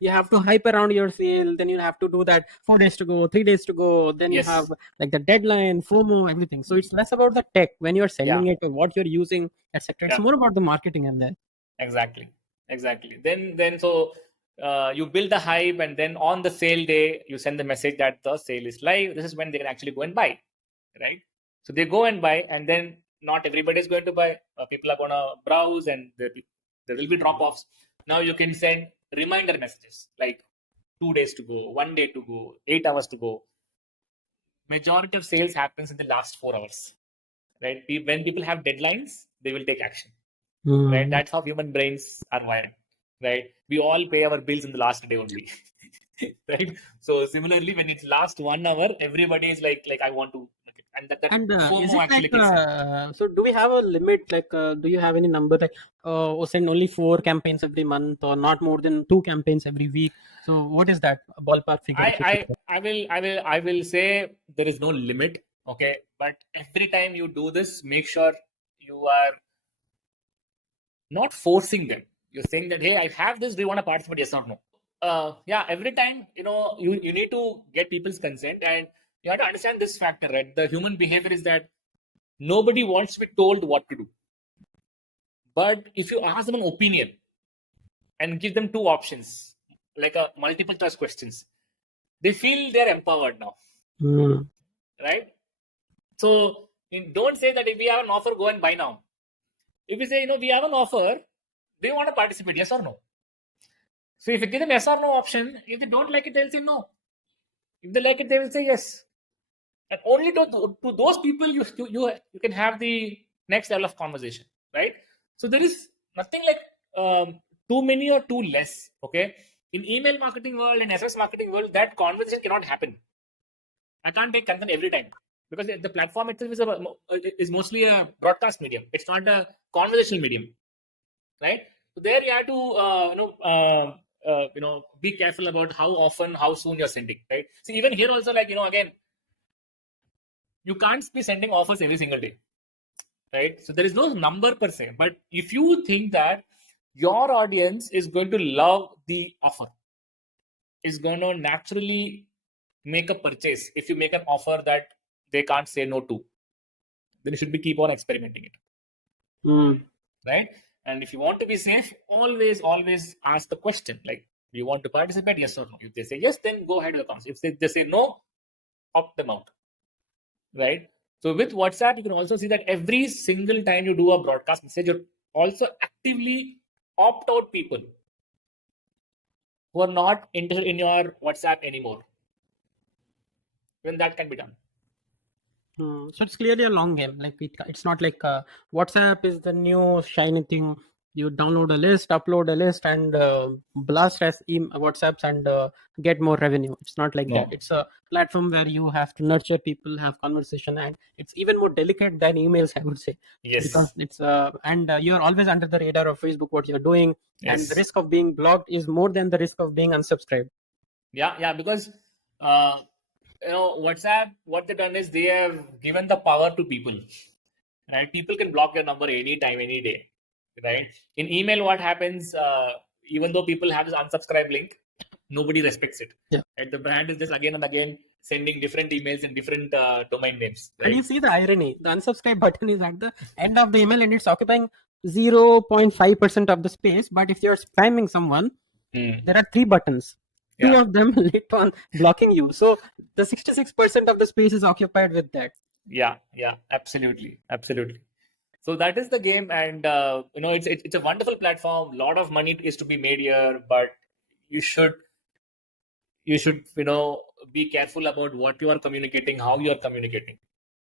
You have to hype around your sale, then you have to do that 4 days to go, 3 days to go, then you Yes. have like the deadline, FOMO, everything. So it's less about the tech when you're sending it or what you're using, etc. It's more about the marketing in there. Exactly. Then so you build the hype, and then on the sale day you send the message that the sale is live. This is when they can actually go and buy, right? So they go and buy, and then not everybody is going to buy. People are going to browse, and there will be drop-offs. Now you can send reminder messages like 2 days to go, 1 day to go, 8 hours to go. Majority of sales happens in the last 4 hours, right? When people have deadlines, they will take action, right? That's how human brains are wired, right? We all pay our bills in the last day only, right? So similarly, when it's last 1 hour, everybody is like I want to and that And is FOMO it actually like kicks in. so? Do we have a limit? Like, do you have any number? Like, send only 4 campaigns every month, or not more than 2 campaigns every week. So, what is that ballpark figure? If you could say? I will say there is no limit. Okay, but every time you do this, make sure you are not forcing them. You're saying that, hey, I have this. Do you want to participate? Yes or no? Yeah, every time, you need to get people's consent, and you have to understand this factor, right? The human behavior is that nobody wants to be told what to do. But if you ask them an opinion and give them two options, like a multiple choice questions, they feel they're empowered now, Hmm. right? So don't say that if we have an offer, go and buy now. If you say, we have an offer, do you want to participate? Yes or no? So if you give them yes or no option, if they don't like it, they'll say no. If they like it, they will say yes. And only to those people you can have the next level of conversation, right? So there is nothing like too many or too less. Okay, in email marketing world and SMS marketing world, that conversation cannot happen. I can't take consent every time because the platform itself is mostly a broadcast medium. It's not a conversational medium, right? So there you have to be careful about how often, how soon you're sending, right? So even here also, like, again, you can't be sending offers every single day, right? So there is no number per se, but if you think that your audience is going to love the offer, is going to naturally make a purchase if you make an offer that they can't say no to, then you should be keep on experimenting it, Hmm. right? And if you want to be safe, always ask the question like, you want to participate, yes or no? If they say yes, then go ahead with the conversation. If they say no, opt them out, right? So with WhatsApp, you can also see that every single time you do a broadcast message, you're also actively opt out people who are not interested in your WhatsApp anymore. Even that can be done. So it's clearly a long game. Like it's not like WhatsApp is the new shiny thing. You download a list, upload a list, and blast as WhatsApps and get more revenue. It's not like that. No. It's a platform where you have to nurture people, have conversation, and it's even more delicate than emails, I would say, because Yes. it's and you're always under the radar of Facebook what you're doing, and the Yes. risk of being blocked is more than the risk of being unsubscribed. Yeah. Because uh, WhatsApp, what they've done is they have given the power to people. Right? People can block your number anytime, any day. Right? In email, what happens? Even though people have this unsubscribe link, nobody respects it. Yeah. Right? The brand is just again and again sending different emails and different domain names. And Right? you see the irony. The unsubscribe button is at the end of the email and it's occupying 0.5% of the space. But if you're spamming someone, there are 3 buttons. Two Yeah. of them lit on blocking you. So the 66% of the space is occupied with that. Yeah. Absolutely. So that is the game, and it's a wonderful platform. A lot of money is to be made here, but you should be careful about what you are communicating, how you are communicating,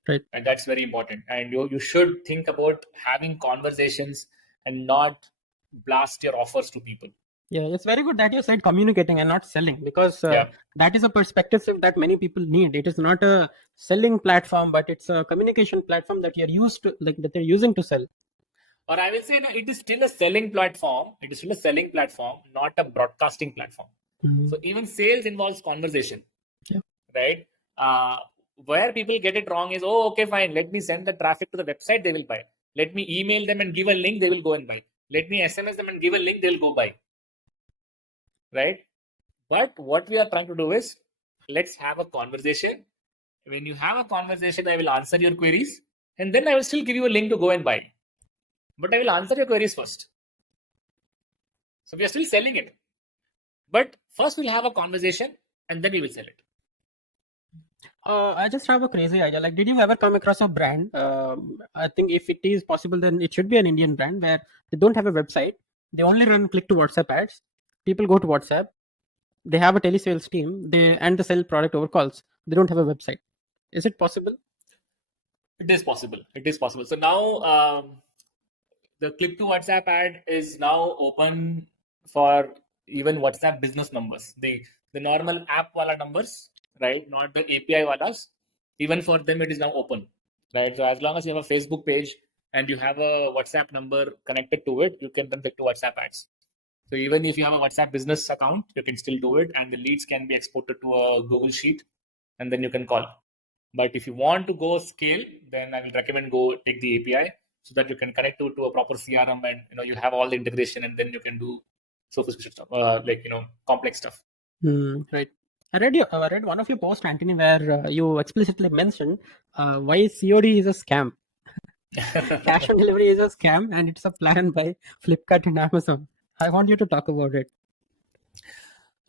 Right. and that's very important. And you should think about having conversations and not blast your offers to people. Yeah, it's very good that you said communicating and not selling because Yeah. that is a perspective shift that many people need. It is not a selling platform, but it's a communication platform that you're used to, like that they're using to sell. Or I will say, no, it is still a selling platform. It is still a selling platform, not a broadcasting platform. Mhm. So even sales involves conversation, Yeah. right? Where people get it wrong is, oh, okay, fine. Let me send the traffic to the website, they will buy. Let me email them and give a link, they will go and buy. Let me SMS them and give a link, they'll go buy, right? But what we are trying to do is, let's have a conversation. When you have a conversation, I will answer your queries, and then I will still give you a link to go and buy. But I will answer your queries first. So we are still selling it. But first we'll have a conversation and then we will sell it. I just have a crazy idea. Like, did you ever come across a brand? I think if it is possible, then it should be an Indian brand where they don't have a website. They only run click to WhatsApp ads. People go to WhatsApp. They have a telesales team. They sell product over calls. They don't have a website. Is it possible? It is possible. It is possible. So now the click to WhatsApp ad is now open for even WhatsApp business numbers. The normal app wala numbers, right? Not the API walas. even for them it is now open, right? So as long as you have a Facebook page and you have a WhatsApp number connected to it, you can then click to WhatsApp ads. So even if you have a WhatsApp business account, you can still do it, and the leads can be exported to a Google Sheet, and then you can call. But if you want to go scale, then I will recommend go take the API so that you can connect to a proper CRM, and you have all the integration, and then you can do sophisticated stuff, complex stuff. Right. I read one of your posts, Antony, where you explicitly mentioned why COD is a scam. Cash on delivery is a scam, and it's a plan by Flipkart and Amazon. I want you to talk about it.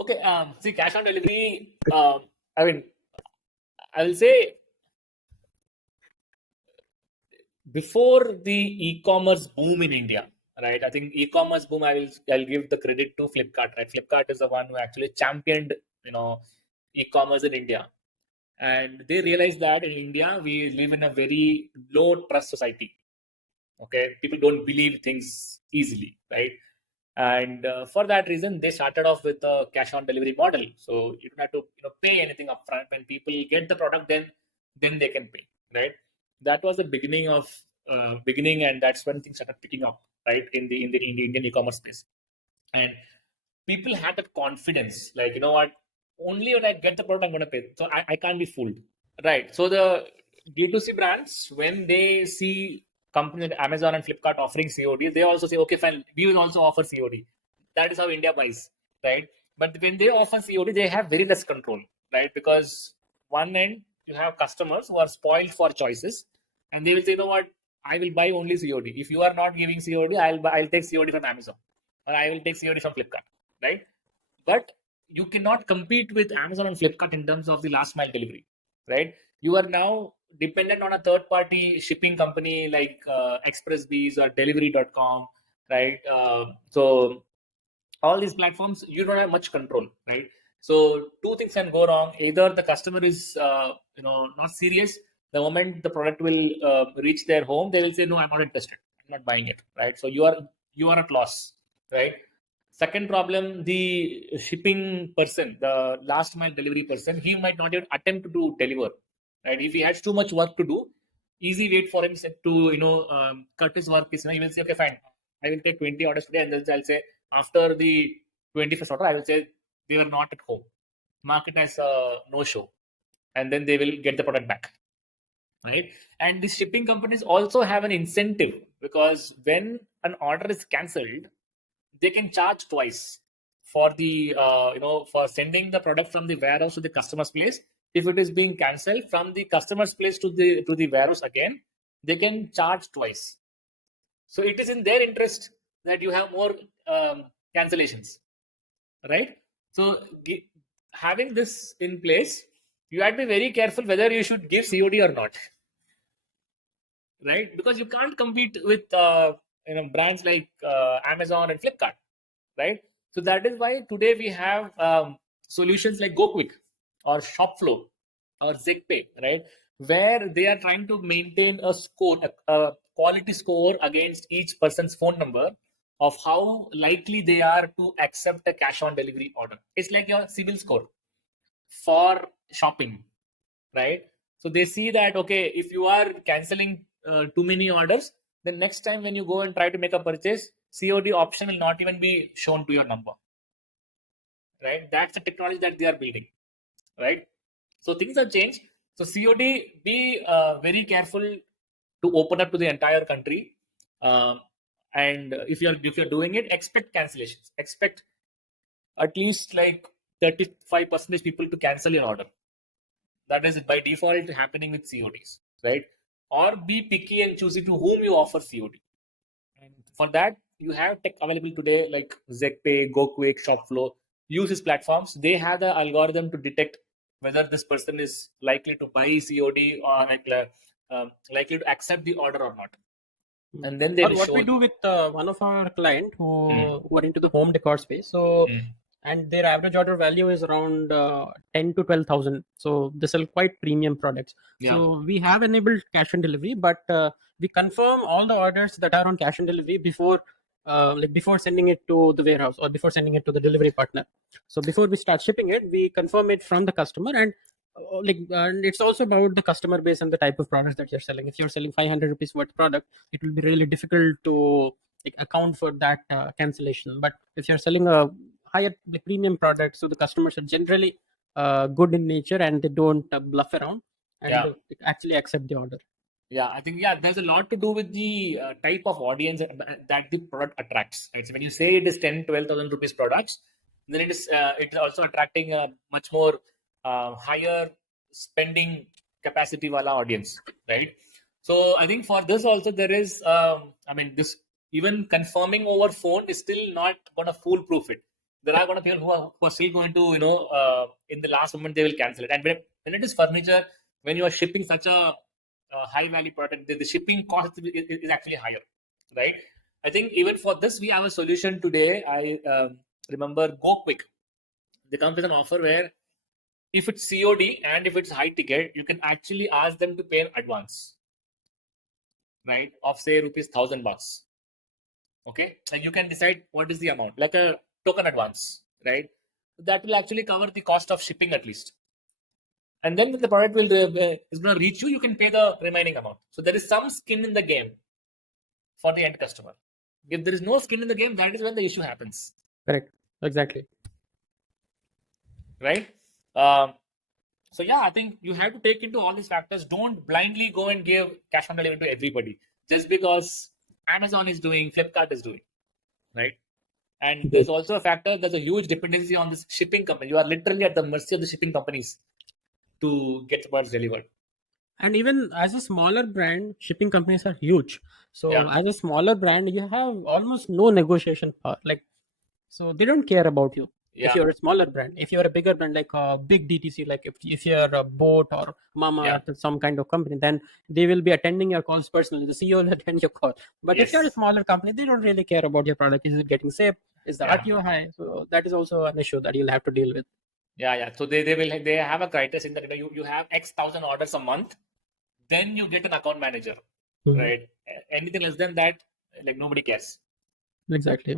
Okay. See, cash on delivery. I mean, I will say before the e-commerce boom in India, right? I think e-commerce boom. I'll give the credit to Flipkart. Right? Flipkart is the one who actually championed e-commerce in India, and they realized that in India we live in a very low trust society. Okay, people don't believe things easily, right? And for that reason, they started off with a cash on delivery model. So you don't have to pay anything upfront. When people get the product, then they can pay, right? That was the beginning, and that's when things started picking up, right, in the Indian e-commerce space. And people had that confidence, like, you know what, only when I get the product I'm going to pay, so I can't be fooled, right? So the D2C brands, when they see companies like Amazon and Flipkart offering COD, they also say, okay, fine, we will also offer COD. That is how India buys, right? But when they offer COD, they have very less control, right? Because one end, you have customers who are spoiled for choices, and they will say, you know what, I will buy only COD. If you are not giving COD, I'll take COD from Amazon, or I will take COD from Flipkart, right? But you cannot compete with Amazon and Flipkart in terms of the last mile delivery, right? You are now dependent on a third party shipping company like ExpressBees or Delivery.com, right? So all these platforms, you don't have much control, right? So two things can go wrong. Either the customer is not serious. The moment the product will reach their home, they will say, no, I'm not interested, I'm not buying it, right? So you are at loss, right? Second problem, the shipping person, the last mile delivery person, he might not even attempt to deliver, right? If he has too much work to do, easy wait for him to cut his work is, he will say, okay, fine, I will take 20 orders today, and then I'll say after the 21st order, I will say they were not at home, mark it as a no show, and then they will get the product back, right? And the shipping companies also have an incentive, because when an order is cancelled, they can charge twice for the for sending the product from the warehouse to the customer's place. If it is being cancelled from the customer's place to the warehouse again, they can charge twice. So it is in their interest that you have more cancellations, right? So having this in place, you have to be very careful whether you should give COD or not, right? Because you can't compete with brands like Amazon and Flipkart, right? So that is why today we have solutions like GoQuick or ShopFlow or ZigPay, right? Where they are trying to maintain a score, a quality score against each person's phone number of how likely they are to accept a cash on delivery order. It's like your CIBIL score for shopping, right? So they see that, okay, if you are canceling too many orders, then next time when you go and try to make a purchase, COD option will not even be shown to your number, right? That's the technology that they are building, right? So things have changed. So COD, be very careful to open up to the entire country, and if you're doing it, expect cancellations. Expect at least like 35% people to cancel your order. That is by default happening with CODs, right? Or be picky and choosy to whom you offer COD. And for that, you have tech available today like ZPay, GoQuick, ShopFlow. Use these platforms. They have the algorithm to detect whether this person is likely to buy COD or likely to accept the order or not. And then they Or will what show we do you. with one of our client who are into the home decor space. So and their average order value is around 10 to 12,000. So they sell quite premium products. Yeah. So we have enabled cash on delivery, but we confirm all the orders that are on cash on delivery before before sending it to the warehouse or before sending it to the delivery partner. So before we start shipping it, we confirm it from the customer, and and it's also about the customer base and the type of products that you're selling. If you're selling 500 rupees worth product, it will be really difficult to account for that cancellation. But if you're selling a higher premium product, so the customers are generally good in nature and they don't bluff around, and Yeah. they actually accept the order. Yeah, I think there's a lot to do with the type of audience that the product attracts. Right? So when you say it is 10, 12,000 rupees products, then it's also attracting a much more higher spending capacity wala audience, right? So I think for this also there is, I mean, this even confirming over phone is still not going to foolproof it. There are going to people who are still going to, in the last moment they will cancel it. And when it is furniture, when you are shipping such a high value product, the shipping cost is actually higher, right? I think even for this we have a solution today. I remember Go Quick. They come with an offer where if it's COD and if it's high ticket, you can actually ask them to pay in advance, right? Of say rupees 1,000 bucks. Okay, and you can decide what is the amount, like a token advance, right? That will actually cover the cost of shipping at least. And then when the product is going to reach you, you can pay the remaining amount. So there is some skin in the game for the end customer. If there is no skin in the game, that is when the issue happens. Correct. Exactly. Right? So yeah, I think you have to take into all these factors. Don't blindly go and give cash on delivery to everybody just because Amazon is doing, Flipkart is doing, right? And there's also a factor. There's a huge dependency on this shipping company. You are literally at the mercy of the shipping companies to get the products delivered. And even as a smaller brand, shipping companies are huge. So Yeah. as a smaller brand, you have almost no negotiation power. Like, so they don't care about you. If Yeah. you're a smaller brand, if you're a bigger brand like a big DTC, like if you're a boat or Yeah. Mama or some kind of company, then they will be attending your calls personally. The CEO will attend your call. But if you're a Yes. smaller company, they don't really care about your product. Is it getting safe? Is the Yeah. RTO high? So that is also an issue that you'll have to deal with. Yeah. So they have a criteria in that you have X thousand orders a month, then you get an account manager, Mhm. right? Anything less than that, like nobody cares. Exactly.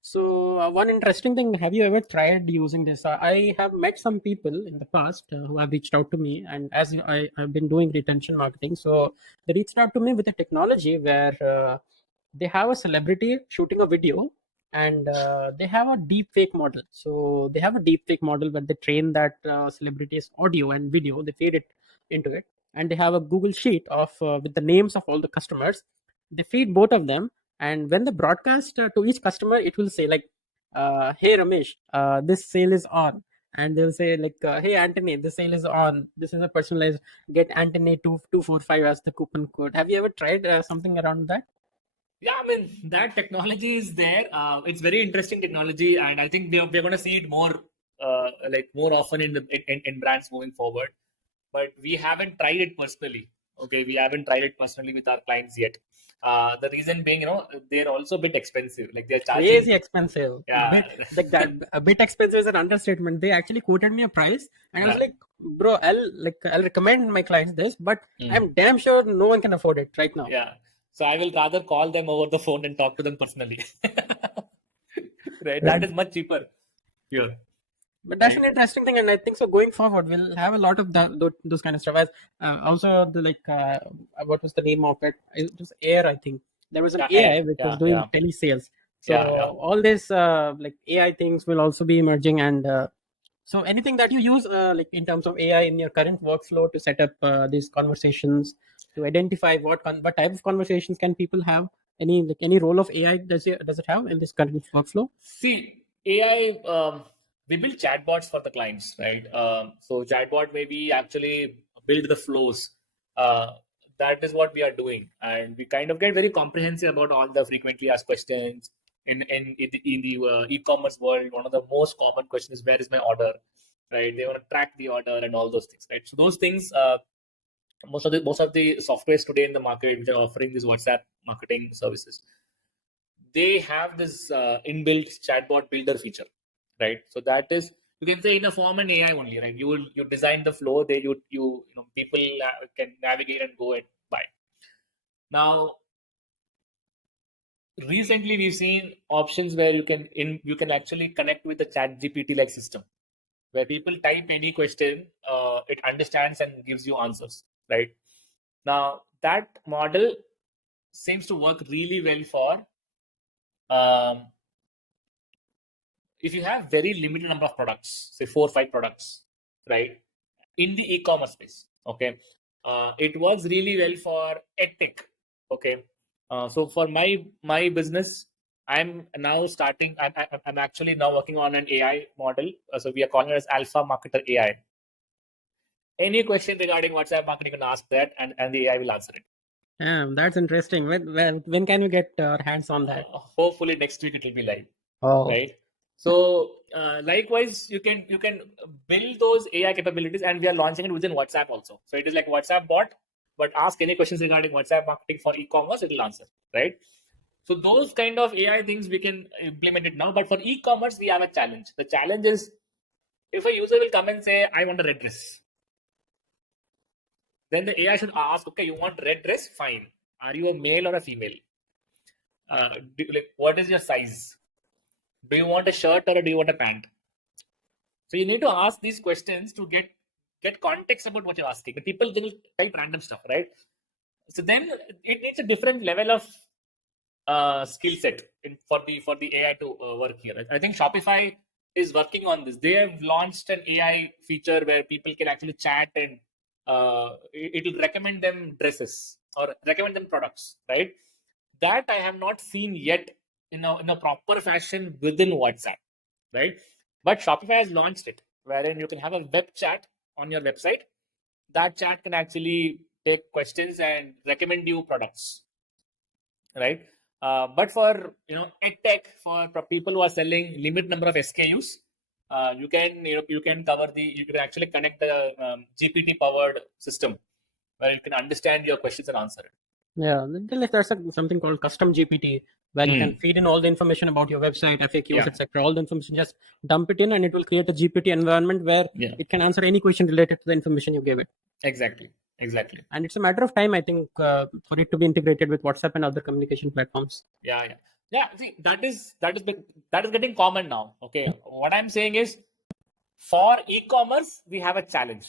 So one interesting thing, have you ever tried using this? I have met some people in the past who have reached out to me, and as I've been doing retention marketing, so they reached out to me with a technology where they have a celebrity shooting a video, and they have a deep fake model. So they have a deep fake model where they train that celebrity's audio and video, they feed it into it, and they have a Google sheet of with the names of all the customers. They feed both of them, and when the broadcast to each customer, it will say like, hey Ramesh, this sale is on. And they'll say like, hey Antony, this sale is on, this is a personalized, get Antony 2245 as the coupon code. Have you ever tried something around that? Yeah, I mean that technology is there. It's very interesting technology, and I think we're going to see it more, like more often in brands moving forward. But we haven't tried it personally. Okay, we haven't tried it personally with our clients yet. The reason being, they're also a bit expensive. Like they're charging. Crazy expensive. Yeah. Bit like that. A bit expensive is an understatement. They actually quoted me a price, and I was Yeah. like, bro, I'll recommend my clients this, but Mm. I'm damn sure no one can afford it right now. Yeah. So I will rather call them over the phone and talk to them personally. Right. That is much cheaper here. But that's Right. an interesting thing, and I think so. Going forward, we'll have a lot of those kind of stuff. As also the what was the name of it? It was Air, I think. There was an Yeah. AI which was Yeah. doing Yeah. telesales. So Yeah. Yeah. all this like AI things will also be emerging, and so anything that you use like in terms of AI in your current workflow to set up these conversations, to identify what type of conversations can people have. Any role of AI does it have in this current workflow? See, AI, we build chatbots for the clients, right? So chatbot maybe actually build the flows. Uh, that is what we are doing, and we kind of get very comprehensive about all the frequently asked questions. In the e-commerce world, one of the most common questions is where is my order, right? They want to track the order and all those things, right? So those things, most of the softwares today in the market which are offering these WhatsApp marketing services, they have this inbuilt chatbot builder feature, right? So that is, you can say in a form an AI only, right? You design the flow, they people can navigate and go and buy. Now, recently we've seen options where you can actually connect with the chat GPT like system, where people type any question, it understands and gives you answers, right? Now, that model seems to work really well for if you have very limited number of products, say 4 or 5 products, right, in the e-commerce space. Okay, it works really well for edtech. Okay, so for my business, I'm now starting. I'm actually now working on an AI model. So we are calling it as Alpha Marketer AI. Any question regarding WhatsApp marketing, you can ask that, and the AI will answer it. Yeah, that's interesting. When can we get our hands on that? Hopefully next week it will be live. Oh, Right. So likewise, you can build those AI capabilities, and we are launching it within WhatsApp also. So it is like WhatsApp bot, but ask any questions regarding WhatsApp marketing for e-commerce, it will answer. Right. So those kind of AI things we can implement it now. But for e-commerce, we have a challenge. The challenge is if a user will come and say, "I want a red dress," then the AI should ask, "Okay, you want red dress? Fine. Are you a male or a female? What is your size? Do you want a shirt or do you want a pant?" So you need to ask these questions to get context about what you're asking. But people, they will type random stuff, right? So then it needs a different level of skill set for the AI to work here. I think Shopify is working on this. They have launched an AI feature where people can actually chat, and it will recommend them dresses or recommend them products, right? That I have not seen yet in a proper fashion within WhatsApp, right? But Shopify has launched it, wherein you can have a web chat on your website. That chat can actually take questions and recommend you products, right? But for edtech, for people who are selling limit number of SKUs, you can cover you can actually connect the GPT powered system where you can understand your questions and answer it. yeah. There's something called custom GPT where you can feed in all the information about your website, FAQs, Yeah. etc. All the information, just dump it in, and it will create a GPT environment where it can answer any question related to the information you gave it. Exactly. And it's a matter of time, I think, for it to be integrated with WhatsApp and other communication platforms. Yeah. See, that is getting common now. Okay, what I'm saying is, for e-commerce, we have a challenge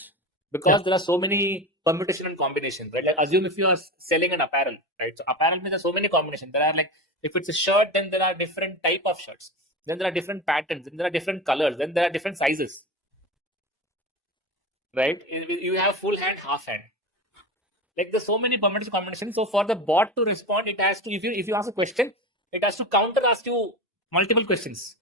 because there are so many permutation and combination, right? Like assume if you are selling an apparel, right? So apparel means there are so many combinations. There are like, if it's a shirt, then there are different type of shirts. Then there are different patterns. Then there are different colors. Then there are different sizes, right? You have full hand, half hand. Like there's so many permutation combinations. So for the bot to respond, it has to, if you ask a question, it has to counter ask you multiple questions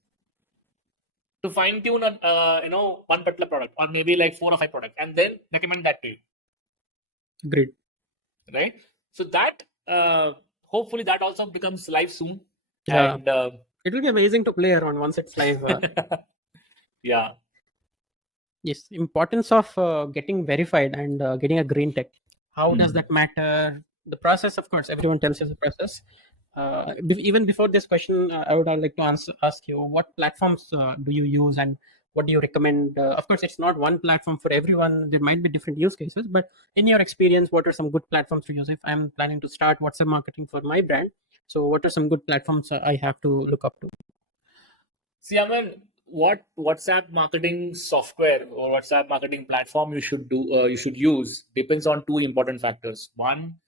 to fine tune one particular product, or maybe like 4 or 5 products, and then recommend that to you. Great. Right. So that hopefully that also becomes live soon. Yeah. And it will be amazing to play around once it's live. Yeah. Yes, importance of getting verified and getting a green tech. How does that matter? The process, of course, everyone tells you the process. Even before this question, I would like to ask you, what platforms do you use, and what do you recommend? Of course, it's not one platform for everyone. There might be different use cases, but in your experience, what are some good platforms to use? If I'm planning to start WhatsApp marketing for my brand, so what are some good platforms I have to look up to? See, I mean, what WhatsApp marketing software or WhatsApp marketing platform you should use depends on two important factors. One,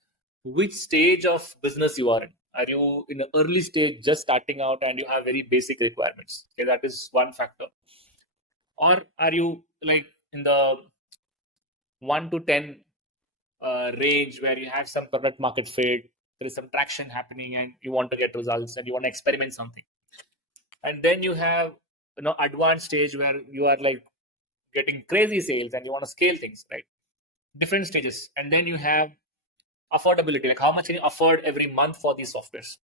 which stage of business you are in. Are you in the early stage, just starting out, and you have very basic requirements? Okay, that is one factor. Or are you like in the 1 to 10 range where you have some product market fit, there is some traction happening, and you want to get results and you want to experiment something. And then you have advanced stage where you are like getting crazy sales and you want to scale things, right? Different stages. And then you have affordability, like how much can you afford every month for these softwares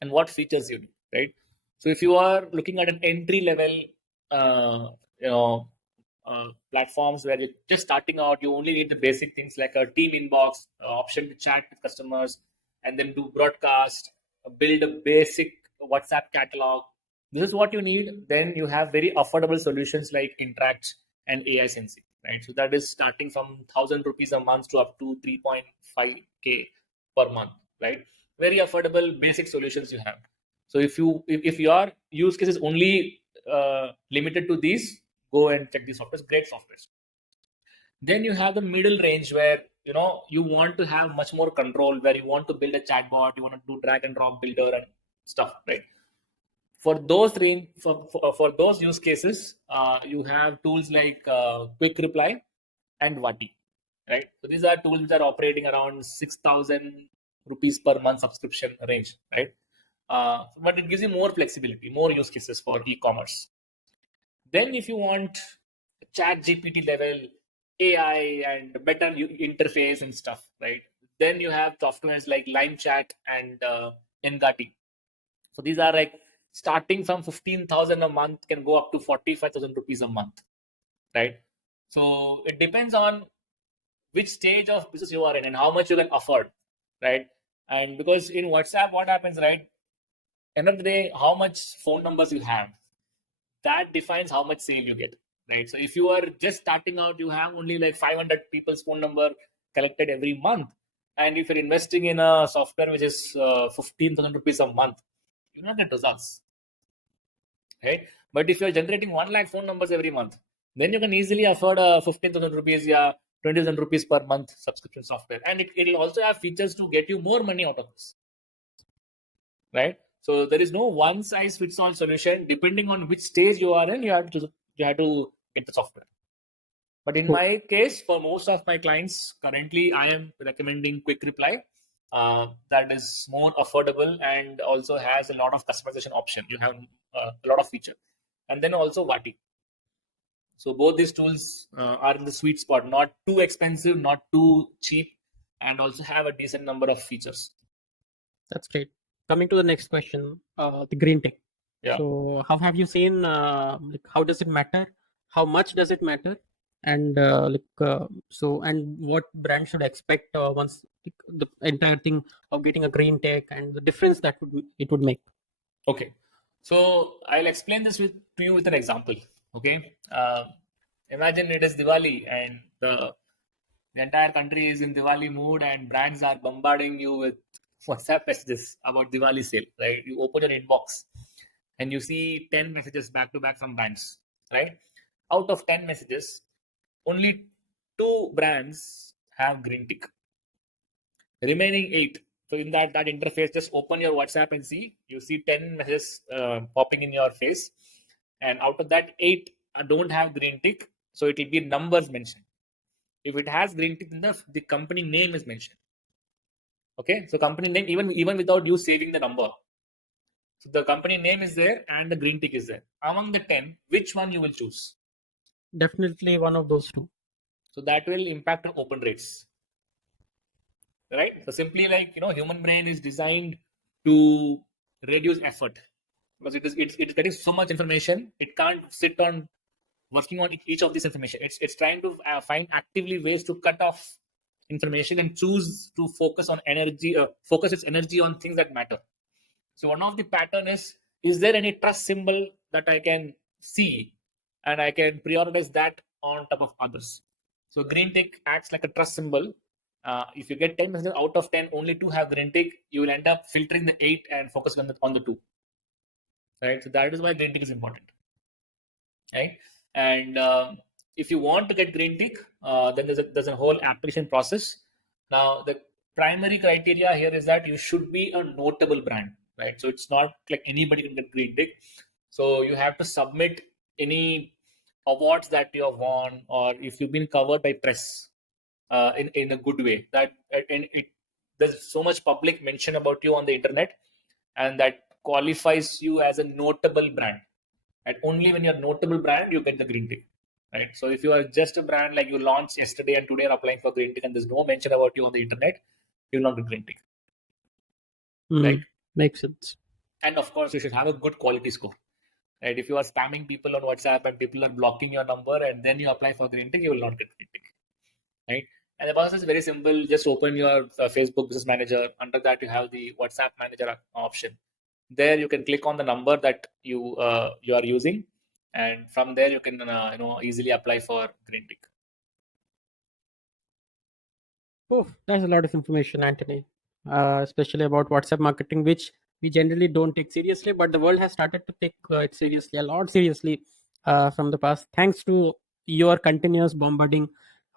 and what features you need, right? So if you are looking at an entry level uh, you know platforms where you're just starting out, you only need the basic things like a team inbox, option to chat with customers, and then do broadcast, build a basic WhatsApp catalog. This is what you need. Then you have very affordable solutions like Interact and AI Sensei, right? So that is starting from 1,000 rupees a month to up to 3.5K per month, right? Very affordable basic solutions you have. So if your use case is only limited to these, go and check these softwares, great softwares. Then you have the middle range where you want to have much more control, where you want to build a chatbot, you want to do drag and drop builder and stuff, right? For those range, for those use cases, you have tools like Quick Reply and Vati, right? So these are tools which are operating around 6,000 rupees per month subscription range, right? But it gives you more flexibility, more use cases for e-commerce. Then if you want chat GPT level AI and better interface and stuff, right? Then you have softwares like Line Chat and Engati. So these are like starting from 15,000 a month, can go up to 45,000 rupees a month, right? So it depends on which stage of business you are in and how much you can afford, right? And because in WhatsApp, what happens, right? End of the day, how much phone numbers you have, that defines how much sale you get, right? So if you are just starting out, you have only like 500 people's phone number collected every month, and if you're investing in a software which is 15,000 rupees a month, you not get results, right? But if you're generating 1 lakh phone numbers every month, then you can easily afford a 15,000 rupees, 20,000 rupees per month subscription software, and it'll also have features to get you more money out of this, right? So there is no one size fits all solution. Depending on which stage you are in, you have to get the software. But in my case, for most of my clients, currently I am recommending Quick Reply. That is more affordable and also has a lot of customization option. You have a lot of feature, and then also Vati. So both these tools are in the sweet spot, not too expensive, not too cheap, and also have a decent number of features. That's great. Coming to the next question, the green tick. Yeah. So how have you seen, like, how does it matter? How much does it matter? And and what brand should expect once the entire thing of getting a green tick and the difference that it would make? Okay, so I'll explain this to you with an example. Okay, imagine it is Diwali and the entire country is in Diwali mood, and brands are bombarding you with WhatsApp messages about Diwali sale. Right? You open your inbox and you see 10 messages back to back from brands. Right? Out of 10 messages, only 2 brands have green tick. Remaining 8. So in that interface, just open your WhatsApp and see. You see 10 messages popping in your face, and out of that, 8 don't have green tick. So it will be numbers mentioned. If it has green tick, then the company name is mentioned. Okay, so company name, even without you saving the number. So the company name is there and the green tick is there. Among the 10, which one you will choose? Definitely one of those 2. So that will impact on open rates. Right? So simply, like, human brain is designed to reduce effort, because it's getting so much information, it can't sit on working on each of this information. It's trying to find actively ways to cut off information and choose to focus its energy on things that matter. So one of the pattern is there any trust symbol that I can see and I can prioritize that on top of others? So green tick acts like a trust symbol. If you get 10 messages out of 10, only 2 have green tick, you will end up filtering the 8 and focusing on the 2. Right? So that is why green tick is important. Right? And if you want to get green tick, then there's a whole application process. Now, the primary criteria here is that you should be a notable brand, right? So it's not like anybody can get green tick. So you have to submit any awards that you have won, or if you've been covered by press in a good way. There's so much public mention about you on the internet, and that qualifies you as a notable brand. And only when you're a notable brand, you get the green tick. Right? So if you are just a brand, like you launched yesterday and today are applying for green tick and there's no mention about you on the internet, you'll not get green tick. Right? Makes sense. And of course, you should have a good quality score. Right? If you are spamming people on WhatsApp and people are blocking your number and then you apply for green tick, you will not get green tick. Right? And the process is very simple. Just open your Facebook Business Manager. Under that, you have the WhatsApp Manager option. There you can click on the number that you are using, and from there you can easily apply for green tick. Oh, that's a lot of information, Antony, especially about WhatsApp marketing, which we generally don't take seriously, but the world has started to take it seriously, a lot seriously. from the past, thanks to your continuous bombarding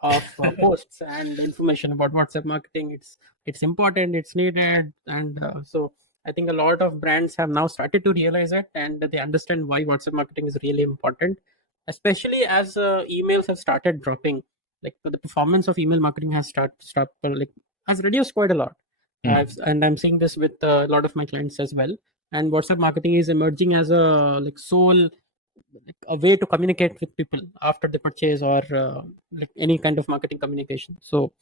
of posts and information about WhatsApp marketing. It's important, it's needed, and so I think a lot of brands have now started to realize it, and they understand why WhatsApp marketing is really important, especially as emails have started dropping. Like the performance of email marketing has like has reduced quite a lot. Hmm. And I'm seeing this with a lot of my clients as well. And WhatsApp marketing is emerging as a like sole, like a way to communicate with people after the purchase, or like any kind of marketing communication. So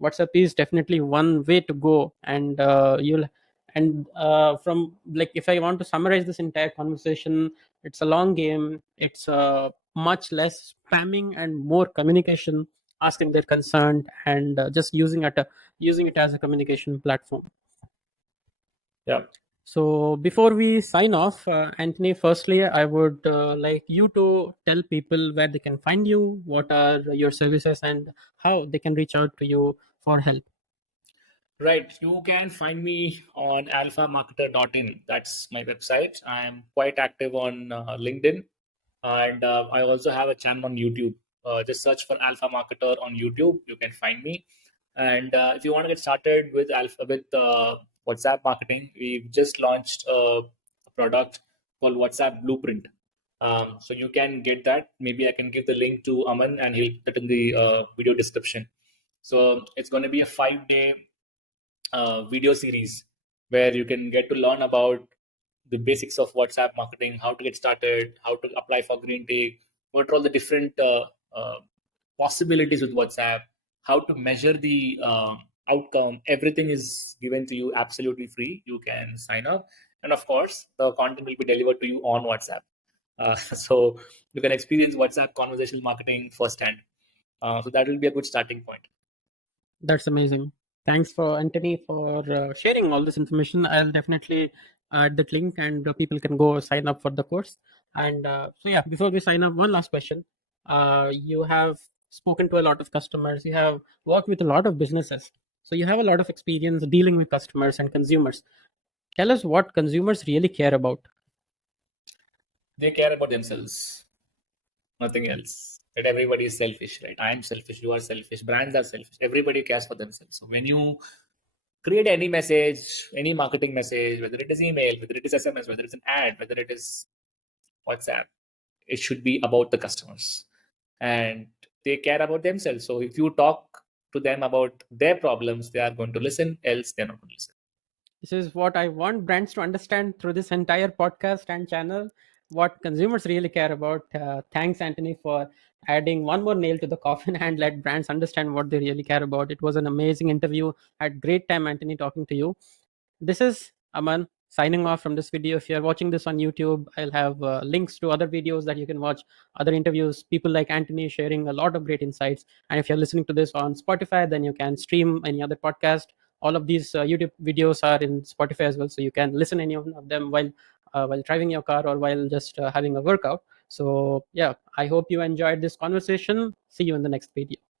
WhatsApp is definitely one way to go. And you'll and from like, if I want to summarize this entire conversation, it's a long game. It's much less spamming and more communication, asking their concern, and just using it as a communication platform. Yeah. So before we sign off, Anthony, firstly, I would like you to tell people where they can find you, what are your services, and how they can reach out to you for help. Right. You can find me on alphamarketer.in. That's my website. I am quite active on LinkedIn, and I also have a channel on YouTube. Just search for Alpha Marketer on YouTube. You can find me. And if you want to get started with WhatsApp marketing, we've just launched a product called WhatsApp Blueprint. So you can get that. Maybe I can give the link to Aman, and he'll put it in the video description. So it's going to be a 5 day video series where you can get to learn about the basics of WhatsApp marketing, how to get started, how to apply for green tick, what are all the different possibilities with WhatsApp, how to measure the outcome. Everything is given to you absolutely free. You can sign up, and of course, the content will be delivered to you on WhatsApp. So you can experience WhatsApp conversational marketing firsthand. So that will be a good starting point. That's amazing. Thanks for Anthony for sharing all this information. I'll definitely add that link, and people can go sign up for the course. And so yeah, before we sign up, one last question. You have spoken to a lot of customers. You have worked with a lot of businesses. So you have a lot of experience dealing with customers and consumers. Tell us what consumers really care about. They care about themselves, nothing else. That everybody is selfish, right? I am selfish, you are selfish, brands are selfish, everybody cares for themselves. So when you create any message, any marketing message, whether it is email, whether it is SMS, whether it's an ad, whether it is WhatsApp, it should be about the customers, and they care about themselves. So if you talk to them about their problems, they are going to listen, else they're not going to listen. This is what I want brands to understand through this entire podcast and channel, what consumers really care about. Thanks, Anthony, for adding one more nail to the coffin and let brands understand what they really care about. It was an amazing interview. I had great time, Anthony, talking to you. This is Aman signing off from this video. If you're watching this on YouTube, I'll have links to other videos that you can watch, other interviews, people like Anthony sharing a lot of great insights. And if you're listening to this on Spotify, then you can stream any other podcast. All of these YouTube videos are in Spotify as well, so you can listen any of them while driving your car or while just having a workout. So yeah, I hope you enjoyed this conversation. See you in the next video.